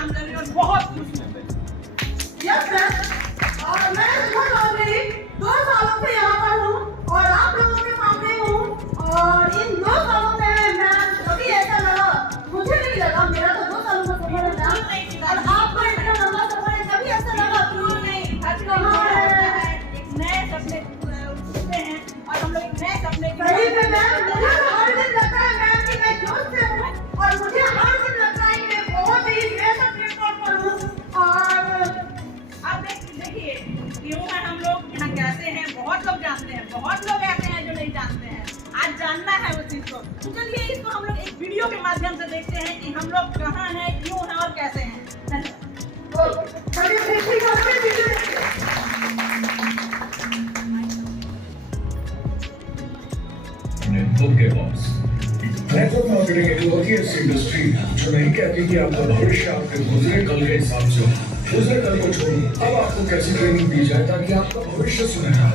काम कर रही हूँ और बहुत खुश हूँ। यस मैम, और मैं बहुत ऑलरेडी 2 सालों से यहाँ पर हूँ और आप लोगों के सामने हूँ। और इन 2 सालों में मैं कभी ऐसा लगा, मुझे नहीं लगा, मेरा तो 2 सालों का सफर है मैम, और आपका इतना लंबा सफर है, कभी ऐसा लगा क्यों नहीं, हर कहाँ है? एक नए सपने उठते हैं और हम लोग एक नए सपने की सही में मैम, मुझे तो हर दिन लगता है मैम कि मैं जोश से हूँ, और मुझे हर दिन लगता है कि मैं बहुत ही बेहतर प्लेटफॉर्म पर हूँ। और अब देखिए क्यों है हम लोग यहाँ कैसे हैं, बहुत लोग जानते हैं, बहुत लोग ऐसे हैं जो नहीं जानते हैं। आज जानना है उस चीज को, तो चलिए इसको हम लोग एक वीडियो के माध्यम से देखते हैं कि हम लोग कहाँ हैं, क्यों हैं और कैसे हैं। चलिए देखिए अपने वीडियो देखिए। ओके बॉस, नेटवर्क मार्केटिंग एक होती है ऐसी इंडस्ट्री जो नहीं कहती कि आपका भविष्य आपके गुजरे कल के हिसाब से हो। गुजरे कल को छोड़िए, अब आपको कैसी ट्रेनिंग दी जाए ताकि आपका भविष्य सुनहरा हो।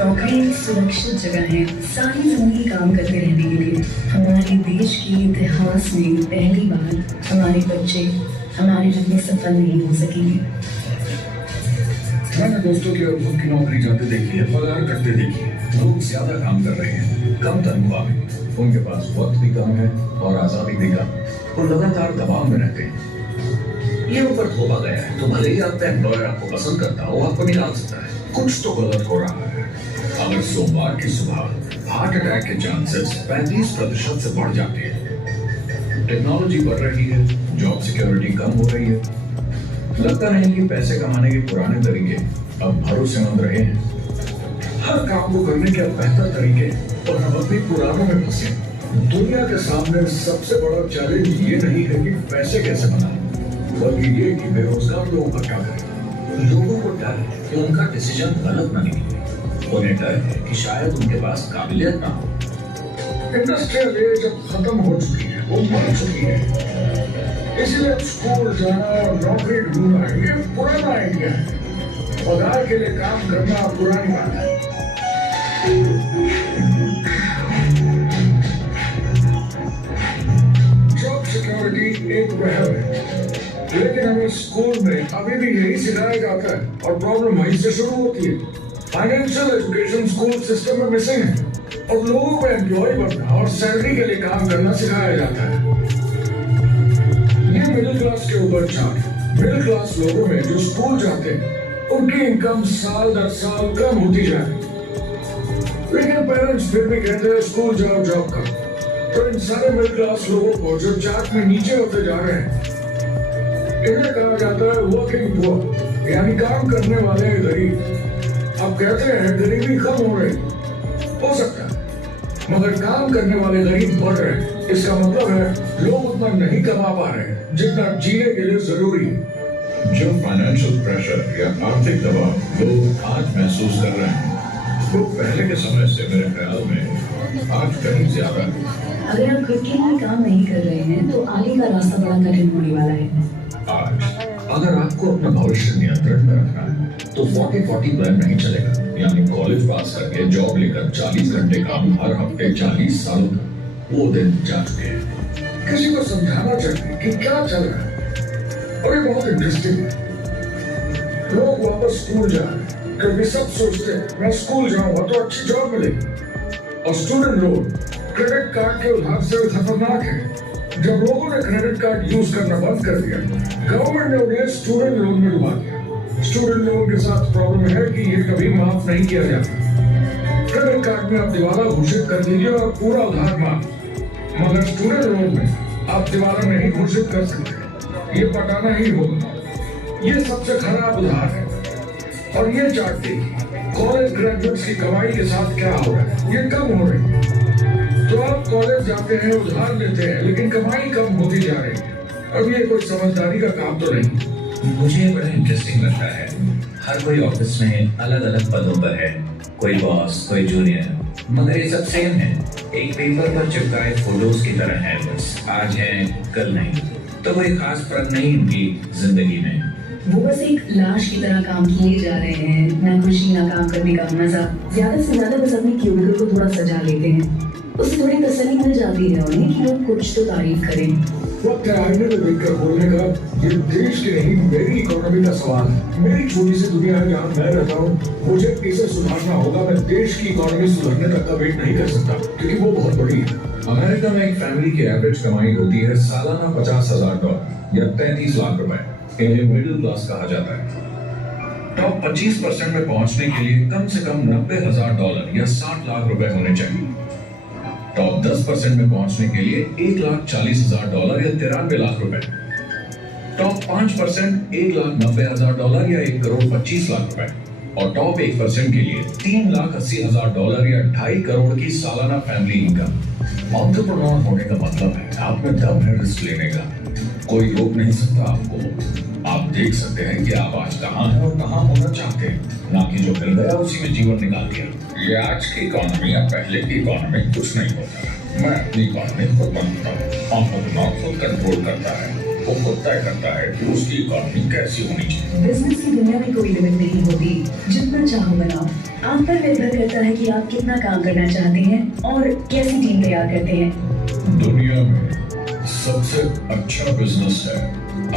नौकरी एक सुरक्षित जगह है सारी जिंदगी काम करते रहने के लिए। हमारे देश के इतिहास में पहली बार हमारे बच्चे हमारे जितने सफल नहीं हो सकेंगे। मैंने दोस्तों की और खुद की नौकरी जाते देखी है, पगार करते देखी है। लोग ज्यादा काम कर रहे हैं, कम तनख्वाह में, उनके पास वक्त भी कम है और आजादी भी कम। वो लगातार दबाव में रहते हैं। ये ऊपर थोपा गया है तो भले ही आपका एम्प्लॉयर आपको पसंद करता हो, आपको निकाल सकता है। कुछ तो गलत हो रहा है। अगर सोमवार की सुबह हार्ट अटैक के चांसेस 35% से बढ़ जाते हैं, टेक्नोलॉजी बढ़ रही है, जॉब सिक्योरिटी कम हो रही है, लगता नहीं कि पैसे कमाने के पुराने तरीके अब भरोसेमंद रहे हैं। हर काम को करने के अब बेहतर तरीके और हम अपने पुरानों में फंसे। दुनिया के सामने सबसे बड़ा चैलेंज ये नहीं है कि पैसे कैसे बनाएं, बल्कि ये कि बेरोजगार लोगों का क्या करें। लोगों को डर है कि उनका डिसीजन गलत ना निकले। उन्हें डर है कि शायद उनके पास काबिलियत ना हो। इंडस्ट्रियल एज अब खत्म हो चुकी है, वो मर चुकी है। इसलिए स्कूल जाना और नौकरी ढूंढना ये पुराना आइडिया है। पगार के लिए काम करना पुरानी बात है। जॉब सिक्योरिटी एक वहम है, लेकिन हमें स्कूल में अभी भी यही सिखाया जाता है और प्रॉब्लम वहीं से शुरू होती है। फाइनेंशियल एजुकेशन स्कूल सिस्टम में मिसिंग है और लोगों को एम्प्लॉय बनना और सैलरी के लिए काम करना सिखाया जाता है। ये मिडिल क्लास के ऊपर छाप। मिडिल क्लास लोगों में जो स्कूल जाते हैं उनकी इनकम साल दर साल कम होती जा रही है, लेकिन पेरेंट्स फिर भी कहते हैं स्कूल जाओ, जॉब करो। तो इन सारे मिडिल क्लास लोगों को जो चार्ट में नीचे होते जा रहे हैं, इन्हें कहा जाता है वर्किंग पुअर, यानी काम करने वाले गरीब। अब कहते हैं गरीबी कम हो रही, हो सकता है, मगर काम करने वाले गरीब बढ़ रहे हैं। इसका मतलब है लोग उतना नहीं कमा पा रहे जितना जीने के लिए जरूरी है। जो फाइनेंशियल प्रेशर या आर्थिक दबाव लोग आज महसूस कर रहे हैं, वो पहले के समय से मेरे ख्याल में आज कहीं ज्यादा है। अगर आप खुद के लिए काम नहीं कर रहे हैं तो आगे का रास्ता बड़ा कठिन होने वाला है। आज अगर आपको अपना भविष्य नियंत्रण में रखना है तो 40-40 प्लान नहीं चलेगा। यानी कॉलेज पास करके जॉब लेकर 40 घंटे काम हर हफ्ते 40 सालों तक, वो दिन जा चुके हैं। किसी को समझाना चाहिए कि क्या चल रहा है, और ये बहुत इंटरेस्टिंग है। लोग वापस स्कूल जा रहे हैं क्योंकि सब सोचते हैं मैं स्कूल जाऊंगा तो अच्छी जॉब मिलेगी। और स्टूडेंट लोन क्रेडिट कार्ड के उधार से खतरनाक है। जब लोगों ने क्रेडिट कार्ड यूज करना बंद कर दिया, गवर्नमेंट ने उन्हें स्टूडेंट लोन में डुबा दिया। स्टूडेंट लोन के साथ प्रॉब्लम है कि ये कभी माफ नहीं किया जाता। क्रेडिट कार्ड में आप दिवाला घोषित कर दीजिए और पूरा उधार माफ, मगर स्टूडेंट लोन में आप दिवाला नहीं घोषित कर सकते, ये पटाना ही होगा। ये सबसे खराब उधार है। और ये चार्ट देखिए, कॉलेज ग्रेजुएट्स की कमाई के साथ क्या हो रहा है, ये कम हो रही है। तो आप कॉलेज जाते हैं, उधार लेते हैं, लेकिन कमाई कम होती जा रही है। अब ये कोई समझदारी का काम तो नहीं। मुझे बड़ा इंटरेस्टिंग लगता है। हर कोई ऑफिस में अलग अलग पदों पर है, कोई बॉस, कोई जूनियर, मगर ये सब सेम है। एक पेपर पर चिपकाए फोटोज की तरह है, बस आज है कल नहीं। तो कोई खास फर्क नहीं उनकी जिंदगी में। वो बस एक लाश की तरह काम किए जा रहे हैं, ना खुशी ना काम करने का मजा। ज्यादा से ज्यादा बस अपने क्यूबिकल को थोड़ा सजा लेते हैं। उससे थोड़ी तसल्ली मिल जाती है उन्हें कि लोग कुछ तो तारीफ करें। वक्त है आईने में देखकर बोलने का। ये देश की नहीं, मेरी इकोनॉमी का सवाल है। मेरी छोटी सी दुनिया है जहाँ मैं रहता हूँ, मुझे इसे सुधारना होगा। मैं देश की इकोनॉमी सुधरने तक का वेट नहीं कर सकता, क्योंकि वो बहुत बड़ी है। अमेरिका में एक फैमिली की एवरेज कमाई होती है सालाना $50,000 या 33 लाख रुपए। इन्हें मिडिल क्लास कहा जाता है। टॉप 25% में पहुंचने के लिए कम से कम $90,000 या 60 लाख रुपए होने चाहिए। टॉप 10% में पहुंचने के लिए $1,40,000 या 93 लाख रुपए। टॉप 5% $1,90,000 या 1,25 लाख रुपए। और टॉप 1% के लिए $3,80,000 या 2.5 करोड़ की सालाना फैमिली इनकम। एंटरप्रेन्योर होने का मतलब है आप में दम है रिस्क लेने का। कोई रोक नहीं सकता आपको। आप देख सकते हैं कि आप आज कहाँ हैं और कहाँ होना चाहते हैं, ना कि जो मिल गया उसी में जीवन निकाल दिया। ये आज की इकोनॉमी या पहले की इकोनॉमी कुछ नहीं होता। मैं अपनी इकोनॉमी खुद बनाता हूँ। एंटरप्रेन्योर खुद कंट्रोल करता है। वो खुद तय करता है कि उसकी इकोनॉमी कैसी होनी चाहिए। बिजनेस की दुनिया में कोई लिमिट नहीं होती, जितना चाहो बनाओ। आप पर निर्भर करता है कि आप कितना काम करना चाहते हैं और कैसी टीम तैयार करते हैं। दुनिया में सबसे अच्छा बिजनेस है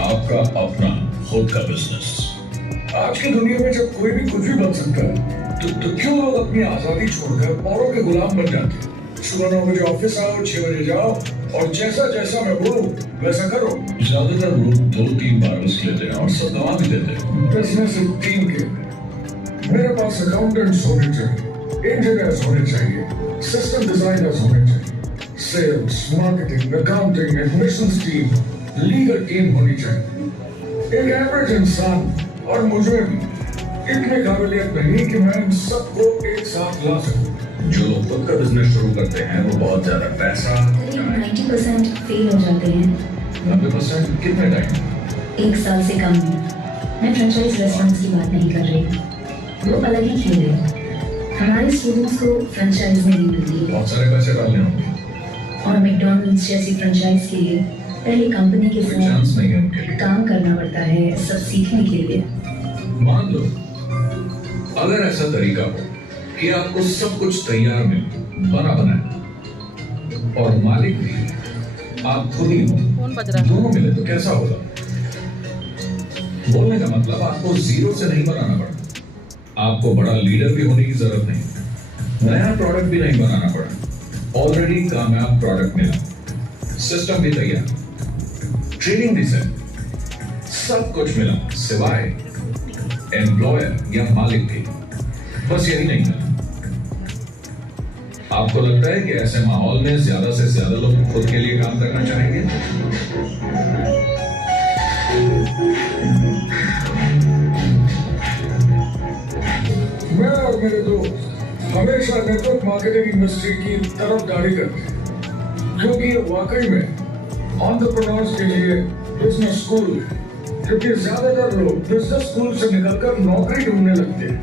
आपका अपना खुद का बिजनेस। आज की दुनिया में जब कोई भी कुछ भी बन सकता है, तो क्यों लोग अपनी आजादी छोड़कर औरों के गुलाम बन जाते हैं? सुबह 9 बजे ऑफिस आओ, 6 बजे जाओ और जैसा जैसा मैं बोलूं वैसा करो। ज्यादातर लोग 2-3 बार रिस्क लेते हैं और सब गंवा भी देते हैं। बिजनेस एक टीम के। मेरे पास अकाउंटेंट्स होने चाहिए, इंजीनियर्स होने चाहिए, सिस्टम डिजाइनर्स होने चाहिए, sales, marketing, accounting, admissions team, legal team होनी चाहिए। एक एवरेज इंसान और मुझे भी इतनी काबिलियत नहीं कि मैं इन सबको एक साथ ला सकूं। जो लोग खुद का बिजनेस शुरू करते हैं वो बहुत ज्यादा पैसा, करीब 90% फेल हो जाते हैं। 90% कितने टाइम? 1 साल से कम में। मैं फ्रेंचाइज रेस्टोरेंट्स की बात नहीं कर रही, वो अलग ही खेल है। हमारे स्टूडेंट्स को फ्रेंचाइज नहीं मिलती बहुत सारे पैसे डालने होंगे और मैकडॉनल्ड्स जैसी फ्रेंचाइज के लिए पहले कंपनी के कोई चांस साथ नहीं है उनके लिए। काम करना पड़ता है, सब सीखने के लिए। मान लो अगर ऐसा तरीका हो कि आपको सब कुछ तैयार मिले, बना बनाए, और मालिक भी आप खुद ही हो, दोनों मिले तो कैसा होगा? बोलने का मतलब आपको जीरो से नहीं बनाना पड़ा। आपको बड़ा लीडर भी होने की जरूरत नहीं, नया प्रोडक्ट भी नहीं बनाना पड़ा। ऑलरेडी कामयाब प्रोडक्ट मिला, सिस्टम भी तैयार, ट्रेनिंग भी सेट, सब कुछ मिला सिवाय एम्प्लॉयर या मालिक के। बस यही नहीं मिला। आपको लगता है कि ऐसे माहौल में ज्यादा से ज्यादा लोग खुद के लिए काम करना चाहेंगे? मैं और मेरे दोस्त हमेशा नेटवर्क मार्केटिंग इंडस्ट्री की तरफदारी करते हैं, क्योंकि ये वाकई में एंटरप्रेन्योर्स के लिए बिजनेस स्कूल है। क्योंकि ज्यादातर लोग बिजनेस स्कूल से निकलकर नौकरी ढूंढने लगते हैं।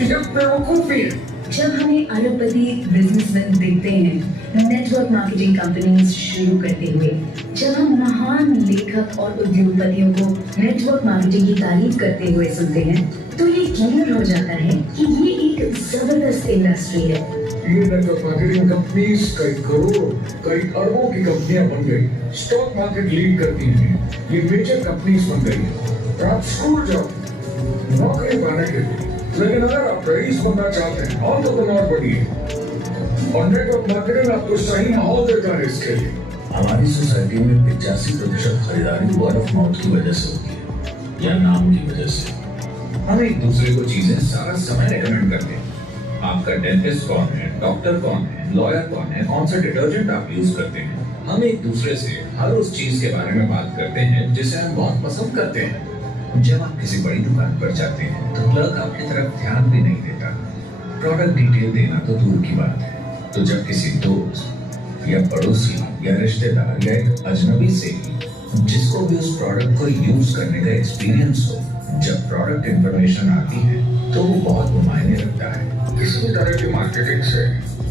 ये बेवकूफी है। जब हमें अरबपति बिजनेसमैन दिखते हैं नेटवर्क मार्केटिंग कंपनीज शुरू करते हुए, जब हम महान लेखक और उद्योगपतियों को नेटवर्क मार्केटिंग की तारीफ करते हुए सुनते हैं, तो ये क्लियर हो जाता है कि ये एक जबरदस्त इंडस्ट्री है। ये नेटवर्क मार्केटिंग कंपनीज कई करोड़, कई अरबों की कंपनियां बन गई। स्टॉक मार्केट लीड करती हैं। ये मेजर कंपनीज बन गई हैं। आप स्कूल जाओ नौकरी पाने के लिए, लेकिन अगर आप रईस बनना चाहते हैं एंटरप्रेन्योर बनिए। और नेटवर्क मार्केटिंग आपको सही माहौल देता है इसके लिए। हमारी सोसाइटी में 85% खरीदारी वर्ड ऑफ माउथ की वजह से होती है या नाम की वजह से। हम एक दूसरे को चीजें सारा समय रेकमेंड करते हैं। आपका डेंटिस्ट कौन है, डॉक्टर कौन है, लॉयर कौन है, कौन सा डिटर्जेंट आप यूज करते हैं। हम एक दूसरे से हर उस चीज के बारे में बात करते हैं जिसे हम बहुत पसंद करते हैं। जब आप किसी बड़ी दुकान पर जाते हैं तो क्लर्क आपकी तरफ ध्यान भी नहीं देता, प्रोडक्ट डिटेल देना तो दूर की बात है। तो जब किसी दोस्त या पड़ोसी या रिश्तेदार या एक अजनबी से ही जिसको भी उस प्रोडक्ट को यूज करने का एक्सपीरियंस हो, जब प्रोडक्ट इंफॉर्मेशन आती है तो वो बहुत मायने रखता है। किसी भी तरह की मार्केटिंग से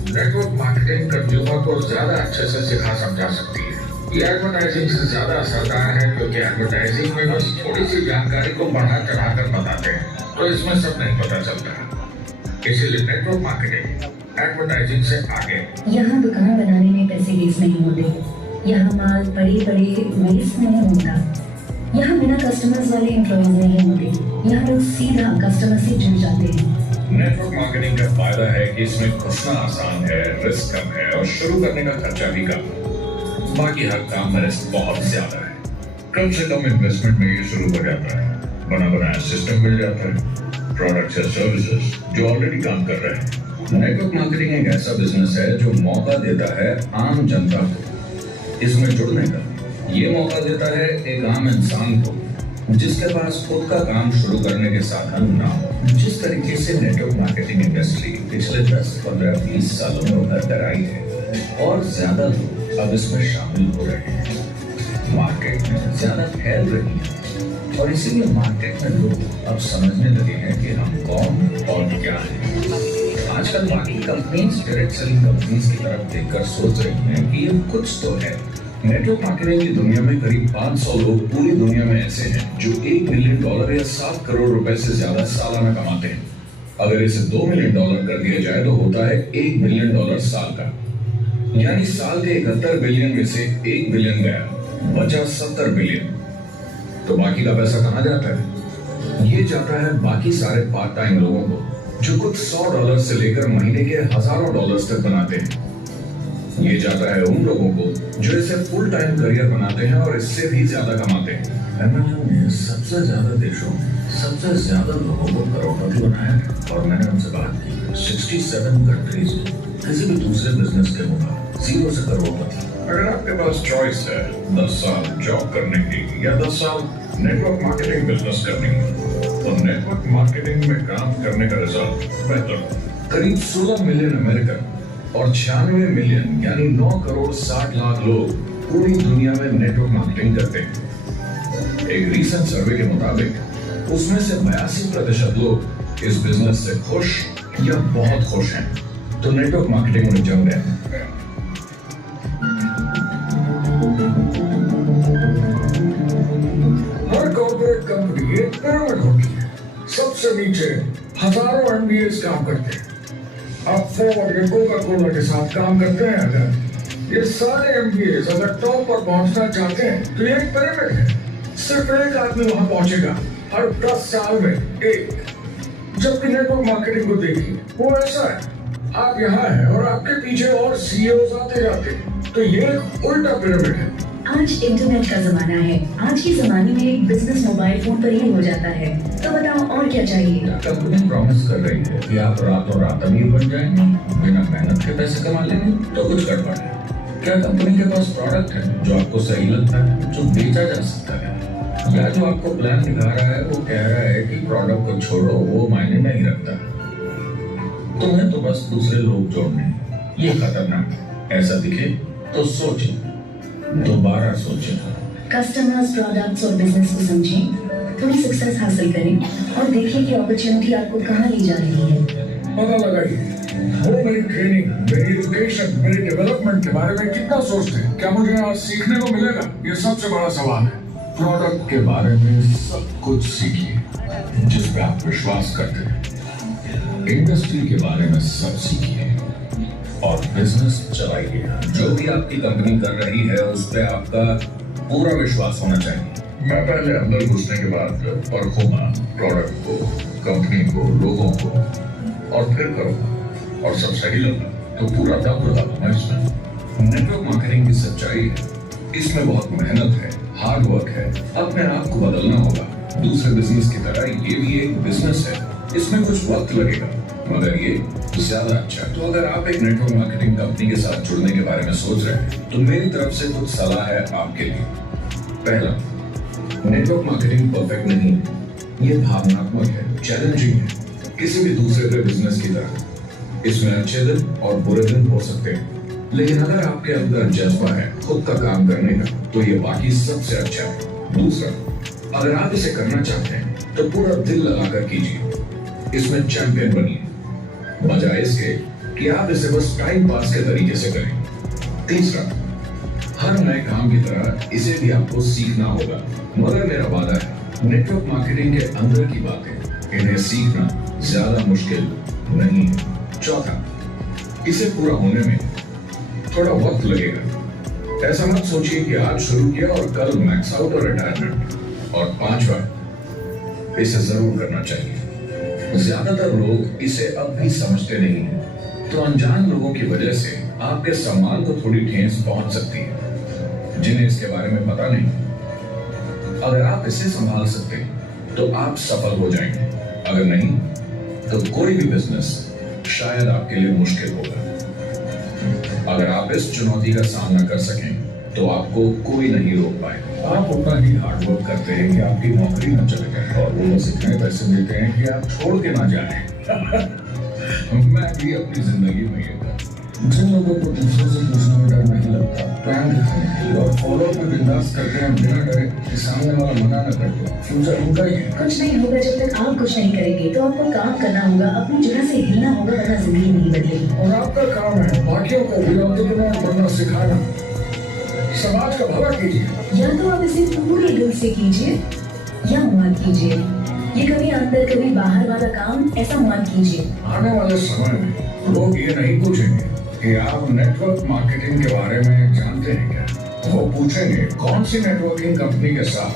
नेटवर्क मार्केटिंग कंज्यूमर को ज्यादा अच्छे से सिखा समझा सकती है। ये एडवर्टाइजिंग से ज्यादा असरदार है, क्योंकि एडवर्टाइजिंग में बस थोड़ी सी जानकारी को बढ़ा चढ़ा कर बताते हैं, तो इसमें सब नहीं पता चलता। इसीलिए नेटवर्क मार्केटिंग एडवर्टाइजिंग से आगे। यहाँ दुकान बनाने में पैसे वेस्ट नहीं होते, यहाँ माल बड़े बड़े वेस्ट नहीं होता, यहाँ बिना कस्टमर्स वाले एम्प्लॉयज नहीं होते, यहाँ लोग सीधा कस्टमर से जुड़ जाते हैं। नेटवर्क मार्केटिंग का फायदा है कि इसमें घुसना आसान है, रिस्क कम है और शुरू करने का खर्चा भी कम। बाकी हर काम में रिस्क बहुत ज्यादा है। कम से कम इन्वेस्टमेंट में ये शुरू हो जाता है, बना बनाया सिस्टम मिल जाता है, प्रोडक्ट्स या सर्विसेज जो ऑलरेडी काम कर रहे हैं। नेटवर्क मार्केटिंग एक ऐसा बिजनेस है जो मौका देता है आम जनता को इसमें जुड़ने का। ये मौका देता है एक आम इंसान को जिसके पास खुद का काम शुरू करने के साधन ना हो। जिस तरीके से नेटवर्क मार्केटिंग इंडस्ट्री पिछले 10, 15, 20 सालों में उभर कर आई है और ज्यादा लोग अब इसमें शामिल हो रहे हैं, मार्केट में ज्यादा फैल रही है और इसीलिए मार्केट में लोग अब समझने लगे हैं कि हम कौन और क्या है। आजकल बाकी कंपनीज डायरेक्ट सेलिंग कंपनीज की तरफ देखकर सोच रही हैं कि ये कुछ तो है। नेटवर्क मार्केटिंग की दुनिया में करीब 500 लोग पूरी दुनिया में ऐसे हैं जो $1 मिलियन या 7 करोड़ रुपए से ज्यादा सालाना कमाते हैं। अगर इसे $2 मिलियन कर दिया जाए तो होता है $1 मिलियन साल का, यानी साल के 71 बिलियन में से 1 बिलियन गया, बचा 70 बिलियन। तो बाकी का पैसा कहाँ जाता है? ये जाता है बाकी सारे पार्ट टाइम लोगों को जो कुछ $100 से लेकर महीने के हजारों डॉलर्स तक बनाते हैं। ये जाता है उन लोगों को जो इसे फुल टाइम करियर बनाते हैं और इससे भी ज्यादा कमाते हैं। अमेज़न ने सबसे ज्यादा देशों में सबसे ज्यादा लोगों को करोड़पति बनाया है और मैंने उनसे बात की 67 कंट्रीज में किसी भी दूसरे बिजनेस के मुकाबले 0 से करोड़पति। अगर आपके पास चॉइस है 10 साल जॉब करने की या 10 साल नेटवर्क मार्केटिंग बिजनेस करने की, तो नेटवर्क मार्केटिंग में काम करने का रिजल्ट बेहतर। करीब 16 मिलियन अमेरिकन और 96 मिलियन यानी 9 करोड़ 60 लाख लोग पूरी दुनिया में नेटवर्क मार्केटिंग करते हैं। एक रीसेंट सर्वे के मुताबिक उसमें से 82% लोग इस बिजनेस से खुश या बहुत खुश हैं। तो नेटवर्क मार्केटिंग उन्हें जम गया। हर कॉर्पोरेट कंपनी एक पिरामिड होती है, सबसे नीचे हजारों MBAs काम करते हैं। आप फोर्ड या कोका कोला के साथ काम करते हैं, अगर ये सारे MBAs अगर टॉप पर पहुंचना चाहते हैं तो ये एक पिरामिड है। सिर्फ एक आदमी वहां पहुंचेगा हर 10 साल में एक। जबकि नेटवर्क मार्केटिंग को देखिए, वो ऐसा है, आप यहाँ हैं और आपके पीछे और CEOs आते जाते हैं, तो ये एक उल्टा पिरामिड है। आज इंटरनेट का जमाना है। आज के जमाने में बिजनेस मोबाइल फोन पर ही हो जाता है। तो बताओ और क्या चाहिए? कंपनी प्रॉमिस कर रही है कि आप रातों रात अमीर बन जाएंगे, बिना मेहनत के पैसे कमा लेंगे, तो कुछ गड़बड़ है। क्या कंपनी के पास प्रोडक्ट है जो आपको सही लगता है, जो बेचा जा सकता है, या जो आपको प्लान दिखा रहा है वो कह रहा है कि प्रोडक्ट को छोड़ो, वो मायने नहीं रखता। तुम्हें तो बस दूसरे लोग जोड़ने, ये खतरनाक है। ऐसा दिखे तो सोचें, दोबारा सोचें। कस्टमर्स, प्रोडक्ट्स और बिजनेस को समझें, थोड़ी सक्सेस हासिल करें और देखिए कि अपॉर्चुनिटी आपको कहाँ ले जा रही है। पता लगाइए वो मेरी ट्रेनिंग, मेरी एजुकेशन, मेरी डेवलपमेंट के बारे में कितना सोचते हैं। क्या मुझे आज सीखने को मिलेगा? ये सबसे बड़ा सवाल है। प्रोडक्ट के बारे में सब कुछ सीखिए जिस पे आप विश्वास करते हैं। इंडस्ट्री के बारे में सब सीखिए और बिजनेस चलाइए। जो भी आपकी कंपनी कर रही है उस पे आपका पूरा विश्वास होना चाहिए। मैं पहले अंदर घुसने के बाद परखूंगा प्रोडक्ट को, कंपनी को, लोगों को, और फिर करूंगा और सब सही लगा तो पूरा दम लगा दूंगा इसमें। नेटवर्क मार्केटिंग की सच्चाई है, इसमें बहुत मेहनत है, हार्ड वर्क है, अपने आप को बदलना होगा। दूसरे बिजनेस की तरह ये भी एक बिजनेस है, इसमें कुछ वक्त लगेगा मगर ये ज्यादा अच्छा। तो अगर आप एक नेटवर्क मार्केटिंग कंपनी के साथ जुड़ने के बारे में सोच रहे हैं तो मेरी तरफ से कुछ सलाह है आपके लिए। पहला, नेटवर्क मार्केटिंग परफेक्ट नहीं है, ये भावनात्मक है, चैलेंजिंग है, किसी भी दूसरे के बिजनेस की तरह। इसमें अच्छे दिन और बुरे दिन हो सकते हैं, लेकिन अगर आपके अंदर जज्बा है खुद का काम करने का तो ये बाकी सबसे अच्छा है। दूसरा, अगर आप इसे करना चाहते हैं तो पूरा दिल लगाकर कीजिए, इसमें चैंपियन बनिए, बजाय इसके कि आप इसे बस टाइम पास के तरीके से करें। तीसरा, हर नए काम की तरह इसे भी आपको सीखना होगा, मगर मेरा वादा है नेटवर्क मार्केटिंग के अंदर की बातें, इन्हें सीखना ज्यादा मुश्किल नहीं है। चौथा, इसे पूरा होने में थोड़ा वक्त लगेगा। ऐसा मत सोचिए कि आज शुरू किया और कल मैक्स आउट और रिटायरमेंट। और 5वां, इसे जरूर करना चाहिए। ज्यादातर लोग इसे अब भी समझते नहीं हैं, तो अनजान लोगों की वजह से आपके सम्मान को थोड़ी ठेस पहुंच सकती है, जिन्हें इसके बारे में पता नहीं। अगर आप इसे संभाल सकते हैं तो आप सफल हो जाएंगे, अगर नहीं तो कोई भी बिजनेस शायद आपके लिए मुश्किल होगा। अगर आप इस चुनौती का सामना कर सकें तो आपको कोई नहीं रोक पाए। आप उतना ही हार्डवर्क करते हैं कि आपकी नौकरी न चले जाए, और वो बस इतने पैसे देते हैं कि आप छोड़ के ना जाए। मैं भी अपनी जिंदगी में ये था। जिन लोगों को दूसरों से पूछने में डर नहीं लगता, प्लान दिखाने के और फॉलो में बिंदास करते हैं बिना डरे कि सामने वाला मना न कर दे, फ्यूचर उनका ही है। कुछ नहीं होगा जब तक आप कुछ नहीं करेंगे। तो आपको काम करना होगा, अपनी जगह से हिलना होगा, वरना जिंदगी नहीं बदलेगी। और आपका काम है बाकियों को भी ऑन्टरप्रेन्योर बनना सिखाना, समाज का भला कीजिए। या तो आप इसे पूरे दिल से कीजिए या मत कीजिए। ये कभी अंदर कभी बाहर वाला काम ऐसा मत कीजिए। आने वाले समय में लोग ये नहीं पूछेंगे कि आप नेटवर्क मार्केटिंग के बारे में जानते हैं क्या। वो पूछेंगे कौन सी नेटवर्किंग कंपनी के साथ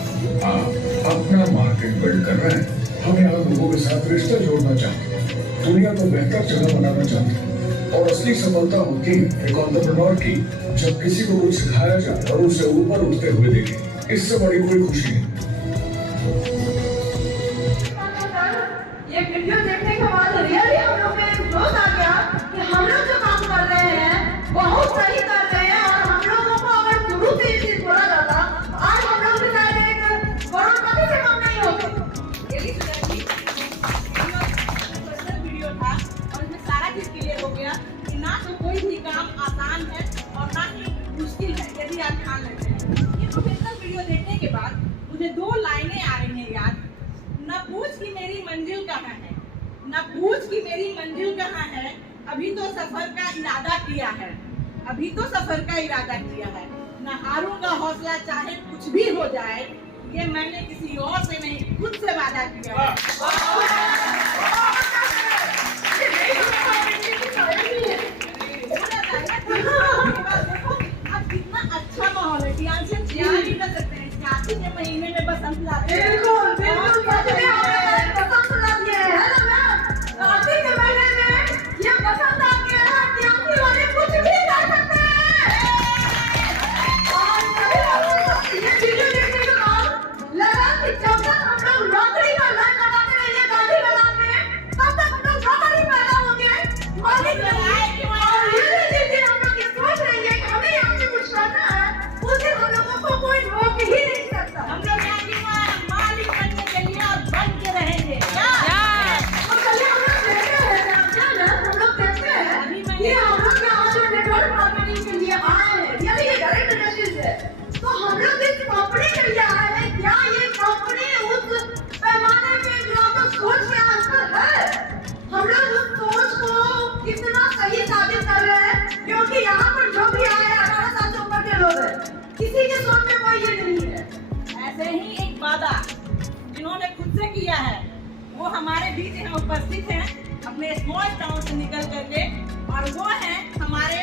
आप अपना मार्केट बिल्ड कर रहे हैं। हम यहाँ लोगों के साथ रिश्ते जोड़ना चाहते हैं, दुनिया को बेहतर जगह बनाना चाहते हैं। और असली सफलता होती है एक एंटरप्रेन्योर की, जब किसी को कुछ सिखाया जाए और उसे ऊपर उठते हुए देखे। इससे बड़ी कोई खुशी नहीं। ये वीडियो देखने के बाद रियली हम लोग में जोश आ गया कि हम लोग जो काम कर रहे हैं बहुत सही कर रहे हैं। और हम लोगों को अगर शुरू से ये चीज बोला जाता आज हम लोग भी शायद एक करोड़पति से कम नहीं होते। ये भी सुना कि पर्सनल वीडियो था और इसमें सारा चीज क्लियर हो गया कि ना तो कोई भी काम आसान है और ना ही मुश्किल है यदि आप ठान लेते हैं। ये प्रोफेशनल वीडियो देखने के बाद मुझे 2 लाइनें आ रही हैं याद। न पूछ कि मेरी मंजिल कहाँ है, न पूछ कि मेरी मंजिल कहाँ है, अभी तो सफर का इरादा किया है, अभी तो सफर का इरादा किया है। न हारूंगा हौसला चाहे कुछ भी हो जाए, ये मैंने किसी और से नहीं खुद से वादा किया है। अब कितना अच्छा माहौल है, ध्यान से क्या नहीं कर सकते हैं। कार्तिक के महीने में बसंत लाते हैं। बिल्कुल बिल्कुल सच में हमें पसंद सुना दिया है ना मैम। कार्तिक के महीने में ये पसंद आ गया है कि आपके वाले कुछ भी कर सकते हैं। और सभी लोगों को ये वीडियो देखने के बाद लगा कि जब तक हम लोग नौकरी का लाइन लगाते रहेंगे गाड़ी लगाने, तब तक हम लोग नौकरी पैदा होंगे। मालिक बनाएंगे और ये चीजें हम लोग ये सोच रहे हैं कि हमें यहाँ से कुछ करना है, उस दिन हम लोगों को कोई रोक ही नहीं सकता। हम लोग मालिक बनने के लिए और बन के रहेंगे। और कल हम लोग देखते हैं हम लोग देखते हैं कि हम लोग यहाँ जो नेटवर्क मार्केटिंग के लिए आए हैं, यानी ये डायरेक्ट इंडस्ट्रीज है, तो हम लोग इस कंपनी के लिए आए हैं। क्या ये कंपनी उस पैमाने पे जो हम लोग सोच के आंसर है, हम लोग उस सोच को कितना सही साबित कर रहे हैं। क्योंकि यहाँ पर जो भी आए हैं 18 साल से ऊपर के लोग हैं, किसी के सोच में कोई ये नहीं है। ऐसे ही एक वादा जिन्होंने खुद से किया है वो हमारे बीच यहाँ उपस्थित हैं, अपने स्मॉल टाउन से निकल करके, और वो हैं हमारे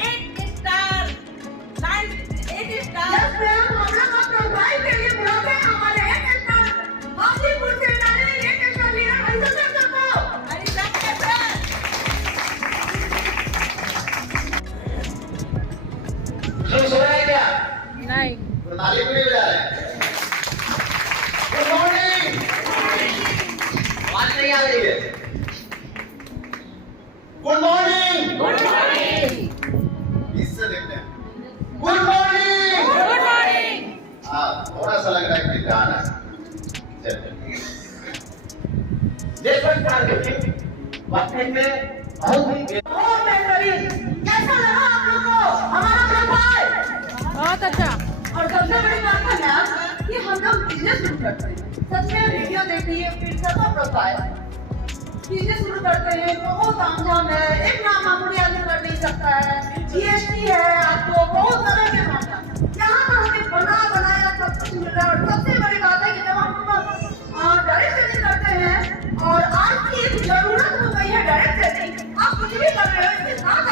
8 स्टार यस मैम, हम लोग अपने भाई के लिए बुलाते हैं हमारे 8 स्टार हाजीपुर से डाले 8 स्टार लीडर हरिशंकर सर को। हरिशंकर सर। सुन रहे हैं क्या? नहीं। तो ताली क्यों नहीं बजा रहे? Good morning. आवाज नहीं आ रही है। Good morning. Good morning. इससे देखते हैं। Good morning. Good morning. हाँ, थोड़ा सा लग रहा है कि जाना है। चलिए। नेटवर्क मार्केटिंग वाकई में बहुत ही बहुत बेहतरीन। कैसा लगा आप लोग को हमारा प्रोफाइल? बहुत अच्छा। और सबसे बड़ी बात है ना कि हम लोग बिजनेस शुरू करते हैं। सच में वीडियो देखिए फिर सबका प्रोफाइल बिजनेस शुरू करते हैं, बहुत तामझाम है, एक नाम मामूली आदमी कर नहीं सकता है। जीएसटी है, आपको बहुत तरह के मामला यहाँ पर हमें बना बनाया सब कुछ मिल रहा है। और सबसे बड़ी बात है कि जब हम डायरेक्ट सेलिंग करते हैं और आज की एक जरूरत हो गई है डायरेक्ट सेलिंग, आप कुछ भी कर रहे हो इसके साथ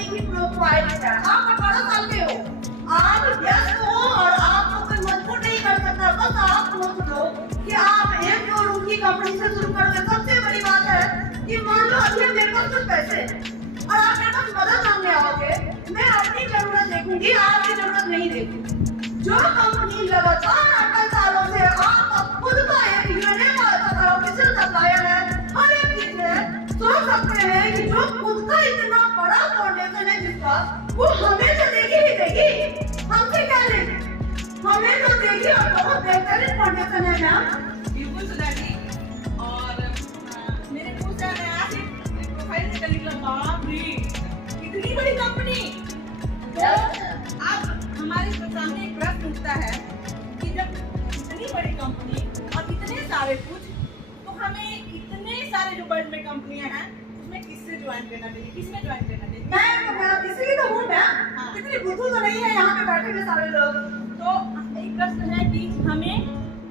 कंपनी की प्रोफाइल है। आप 18 साल के हो, आप व्यस्त हो और आपको कोई मजबूर नहीं कर सकता। बस आप सोच लो कि आप 1 करोड़ रुपए की कंपनी से शुरू करोगे। सबसे बड़ी बात है कि मान लो अभी मेरे पास कुछ पैसे और आप मेरे पास मदद मांगने आओगे, मैं अपनी जरूरत देखूंगी, आपकी जरूरत नहीं देखूंगी। जो कंपनी लगातार 18 सालों से आपका खुद का एक यूनिट ऑफिशियल सप्लायर है, हर एक चीज है, सोच सकते हैं कि जो खुद का इतना बड़ा फाउंडेशन है जिसका, वो हमें तो देगी ही देगी, हमसे क्या लेगी, हमें तो देगी। और बहुत बेहतरीन फाउंडेशन है मैम। बिल्कुल सुधाजी। और मेरे मुंह से आज प्रोफाइल से निकला, बाप रे इतनी बड़ी कंपनी। तो अब हमारे सामने एक प्रश्न उठता है कि जब इतनी बड़ी कंपनी और इतने सारे कुछ, तो हमें इतने सारे जो वर्ल्ड में कंपनियां हैं उसमें किससे ज्वाइन करना चाहिए, किसमें ज्वाइन करना चाहिए? मैं इसीलिए तो हूँ मैम, हाँ। इतनी बुद्धू तो नहीं है यहाँ पे बैठे हुए सारे लोग। तो एक प्रश्न है कि हमें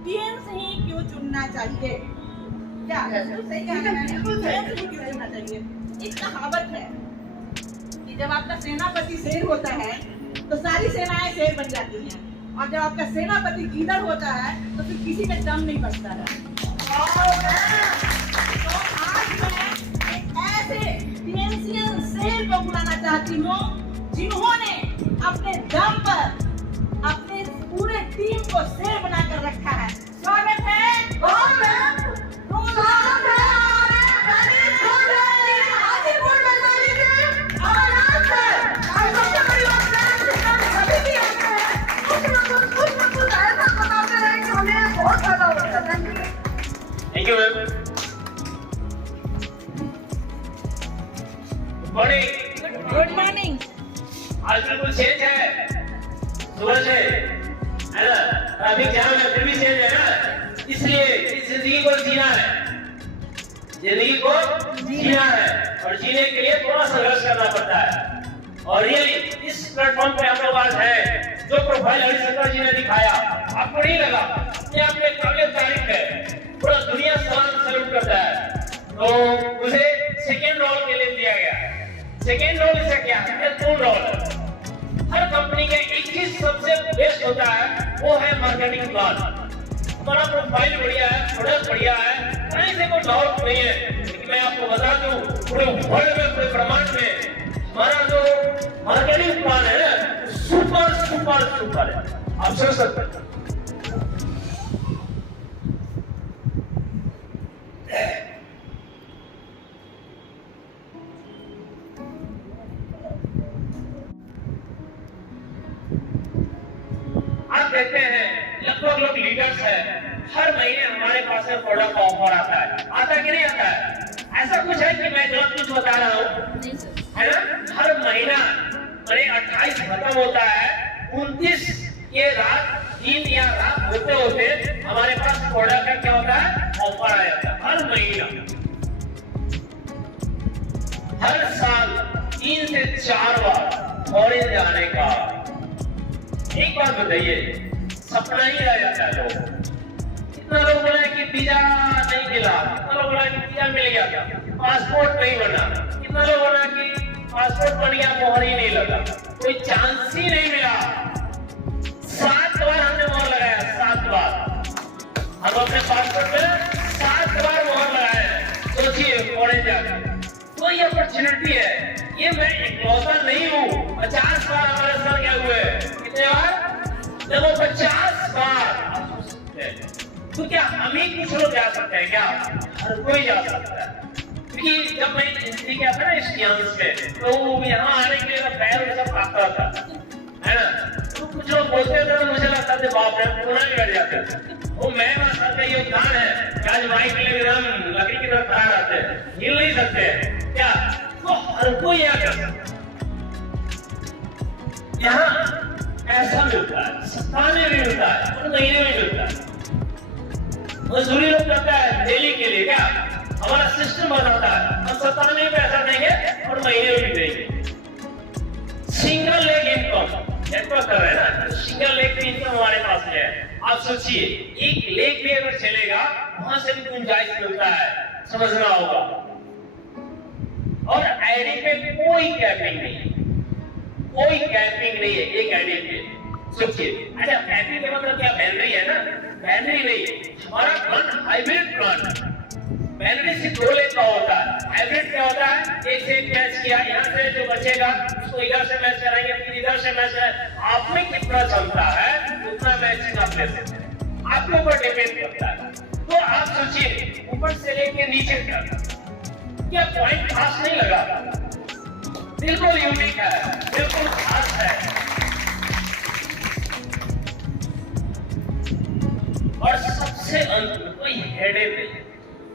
टीएम से ही क्यों चुनना चाहिए? क्या सही कहा मैंने? बिल्कुल सही। टीएम से ही क्यों चुनना चाहिए? एक कहावत है कि जब आपका सेनापति शेर होता है तो सारी सेनाएं शेर बन जाती हैं, और जब आपका सेनापति गीदड़ होता है तो फिर किसी में दम नहीं बचता है। तो आज मैं एक ऐसे टीएमसीएन शेर को बुलाना चाहती हूँ जिन्होंने अपने दम पर अपने पूरे टीम को शेर बनाकर रखा है। स्वागत है thank you ma'am. Morning. Good morning. आज बिल्कुल चेंज है सुबह से, है ना? ट्रैफिक जाम है फिर भी चेंज है ना, इसलिए इस जिंदगी को जीना है, जिंदगी को जीना है, और जीने के लिए थोड़ा संघर्ष करना पड़ता है। और ये इस प्लेटफॉर्म पे हम लोग आज हैं। जो प्रोफाइल हरिशंकर जी ने दिखाया, आपको नहीं लगा कि आपके काबिल तारीफ है, पूरा दुनिया सलाम सल्यूट करता है, तो उसे सेकेंड रोल के लिए दिया गया। सेकेंड रोल इसे क्या है? Full role. हर कंपनी का एक चीज सबसे बेस्ट होता है, वो है मार्केटिंग प्लान। हमारा प्रोफाइल बढ़िया है, प्रोडक्ट बढ़िया है, कहीं से कोई डाउट नहीं है। लेकिन मैं आपको बता दूं, पूरे वर्ल्ड में, पूरे ब्रह्मांड में हमारा जो मार्केटिंग प्लान है ना, सुपर सुपर सुपर है। आप सोच सकते हैं। आप देखते हैं लगभग लोग लीडर्स हैं, हर महीने हमारे पास में प्रोडक्ट ऑफर आता है कि नहीं आता है? ऐसा कुछ है कि मैं गलत कुछ बता रहा हूँ, है ना? हर महीना 28 खत्म होता है, 29 ये रात, दिन या रात होते होते हमारे पास प्रोडक्ट का क्या होता है? ऑफर आ जाता है। हर महीना, हर साल 3 से 4 बार फॉरेन जाने का। एक बात बताइए, सपना ही रह जाता है लोग। कितना लोग बोला कि वीजा नहीं मिला, कितना लोग बोला कि वीजा मिल गया, पासपोर्ट नहीं बना, कितना लोग बोला कि पासपोर्ट बन गया, मोहर ही नहीं लगा, कोई चांस ही नहीं मिला। 7 बार हमने मोहर लगाया, 7 बार हम अपने पासपोर्ट में 7 बार मोहर लगाए। सोचिए फॉरेन जाकर, तो ये अपॉर्चुनिटी है। ये मैं इकलौता नहीं हूँ, 50 बार हमारे साथ क्या हुए? कितने बार? देखो 50 बार। तो क्या हम ही कुछ लोग जा सकते हैं क्या? हर कोई जा सकता है। क्योंकि जब मैं हिंदी क्या था ना इस में, तो यहाँ आने के लिए पैर और सब काटता था, है ना? तो कुछ लोग बोलते थे तो मुझे लगता था बाप रे, पूरा ही बैठ जाते थे। वो मैं सर का योगदान है, आज माइक के लिए हम लकड़ी की तरफ खड़ा रहते हैं, हिल नहीं सकते क्या? तो हर कोई यहाँ कर सकता है। यहाँ ऐसा मिलता है, सप्ताह में भी मिलता है और महीने में मिलता है। मजदूरी लोग करता है डेली के लिए, क्या हमारा सिस्टम बनाता है, हम सप्ताह में पैसा देंगे और महीने में भी देंगे। सिंगल लेग इनकम नेटवर्क कर रहे हैं ना, सिंगल लेग की इनकम हमारे पास में है। आप सोचिए, एक लेग भी अगर चलेगा वहां से भी गुंजाइश मिलता है, समझना होगा। और आईडी पे कोई कैपिंग नहीं, कोई कैपिंग नहीं है एक आईडी पे। सोचिए, अच्छा कैपिंग का मतलब क्या, बैनरी है ना, बैनरी नहीं, हमारा प्लान हाइब्रिड प्लान है। बैनरी से 2 लेग का होता है, हाइब्रिड क्या होता है, एक से एक मैच किया, यहाँ से जो बचेगा उसको इधर से मैच कराएंगे, फिर इधर से मैच कराएंगे। आप में कितना क्षमता है उतना मैचिंग आप ले सकते हैं, आपके ऊपर डिपेंड करता है। तो आप सोचिए ऊपर से लेके नीचे तक क्या पॉइंट खास नहीं लगा, बिल्कुल यूनिक है, बिल्कुल खास है। और सबसे अंत में कोई हेडेन नहीं,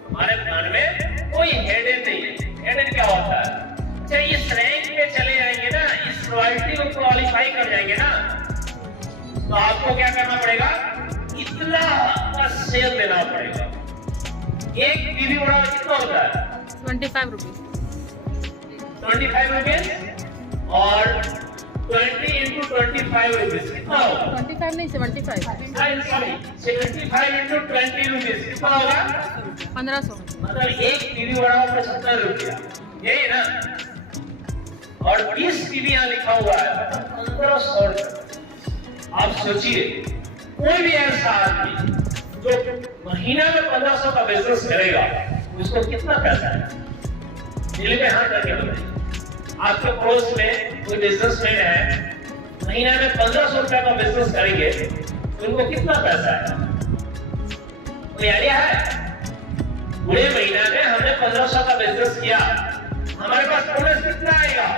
हमारे प्लान में कोई हेडेन नहीं है। हेडेन क्या होता है, अच्छा इस रैंक पे चले जाएंगे ना, इस रॉयल्टी को क्वालिफाई कर जाएंगे ना, तो आपको क्या करना पड़ेगा, इतना का सेल देना पड़ेगा। एक टीवी बड़ा कितना होता है, 25 रुपीज 25 रुपीज, और 20 into 25 रुपीज कितना होगा, 25 नहीं 75 सॉरी 75 into 20 रुपीज कितना होगा, 1500 मतलब एक टीवी बड़ा 75 रुपया, यही ना। और 20 टीवी यहाँ लिखा हुआ है, 1500 रुपया। आप सोचिए कोई भी ऐसा आदमी जो महीना में 1500 का बिजनेस करेगा उसको कितना पैसा है, दिल्ली में हाथ करके बताइए। आपके पड़ोस में कोई बिजनेसमैन है, महीना में 1500 रुपया का बिजनेस करेंगे तो उनको कितना पैसा है, कोई आइडिया है? पूरे महीना में हमने 1500 का बिजनेस किया, हमारे पास बोनस कितना आएगा,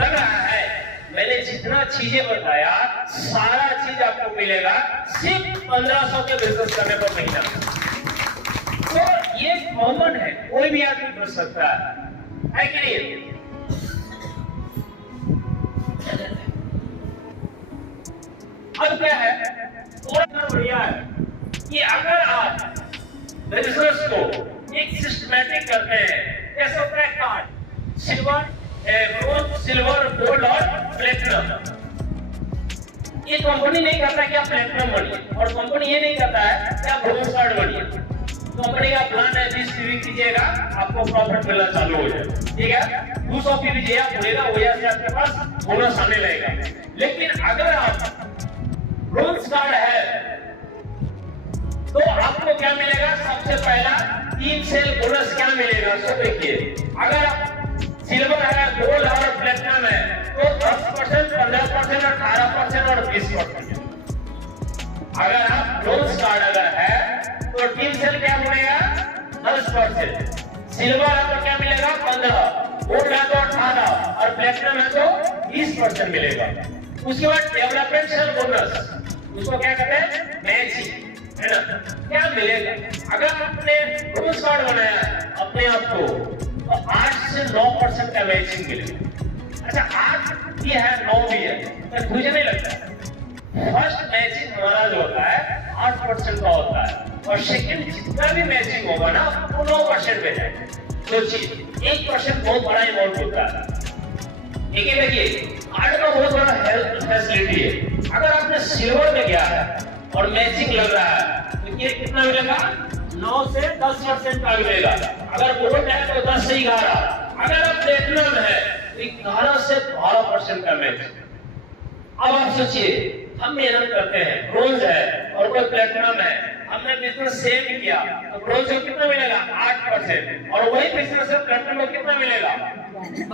लग रहा है मैंने जितना चीजें बताया सारा चीज आपको मिलेगा सिर्फ 1500 के बिजनेस करने पर महीना। तो ये कॉमन है, कोई भी आदमी कर सकता है कि नहीं? अब क्या है, थोड़ा बढ़िया है कि अगर आप बिजनेस को एक सिस्टमैटिक करते हैं, जैसे होता है card, silver, bronze, silver, gold और प्लेटिनम। ये कंपनी नहीं करता कि आप प्लेटिनम बनिए, और कंपनी ये नहीं करता है कि आप ब्रोंज कार्ड बनिए। कंपनी का प्लान है 20 टीवी कीजिएगा आपको प्रॉफिट मिलना चालू हो जाए, ठीक है, 200 टीवी जो आप बोलेगा वजह से आपके पास बोनस आने लगेगा। लेकिन अगर आप ब्रोंज कार्ड है तो आपको क्या मिलेगा, सबसे पहला 3 सेल बोनस क्या मिलेगा, सो देखिए, अगर आप सिल्वर है, गोल्ड और प्लेटिनम है तो 10%, 15%, 18% और 20%। अगर आप ब्रोंज कार्ड अगर है तो 3 सेल क्या मिलेगा, 10%, सिल्वर है तो क्या मिलेगा 15, गोल्ड है तो 18 और प्लेटिनम है तो 20% मिलेगा। उसके बाद डेवलपमेंट सेल बोनस, उसको क्या कहते हैं, मैचिंग, है ना। क्या मिलेगा, अगर आपने ब्रोंज कार्ड बनाया है अपने आप को तो 8 से 9% का मैचिंग मिलेगा। अच्छा 8 भी है 9 भी है, तो मुझे नहीं लगता है फर्स्ट मैचिंग हमारा जो होता है 8% का होता है, और सेकंड जितना भी मैचिंग होगा ना वो 9% में जाएगा। सोचिए 1% बहुत बड़ा अमाउंट होता है, लेकिन देखिए कार्ड का बहुत बड़ा हेल्थ फैसिलिटी है। अगर आपने सिल्वर में गया है और मैचिंग लग रहा है तो ये कितना मिलेगा, 9 से 10% का मिलेगा। अगर गोल्ड है तो 10 से 11, अगर आप प्लेटिनम है तो 11 से 12% का मैचिंग। अब आप सोचिए हम मेहनत करते हैं, ब्रोंज है और कोई प्लेटिनम है, हमने बिजनेस सेम किया तो ब्रोंज को कितना मिलेगा 8%, और वही बिजनेस में प्लेटिनम को कितना मिलेगा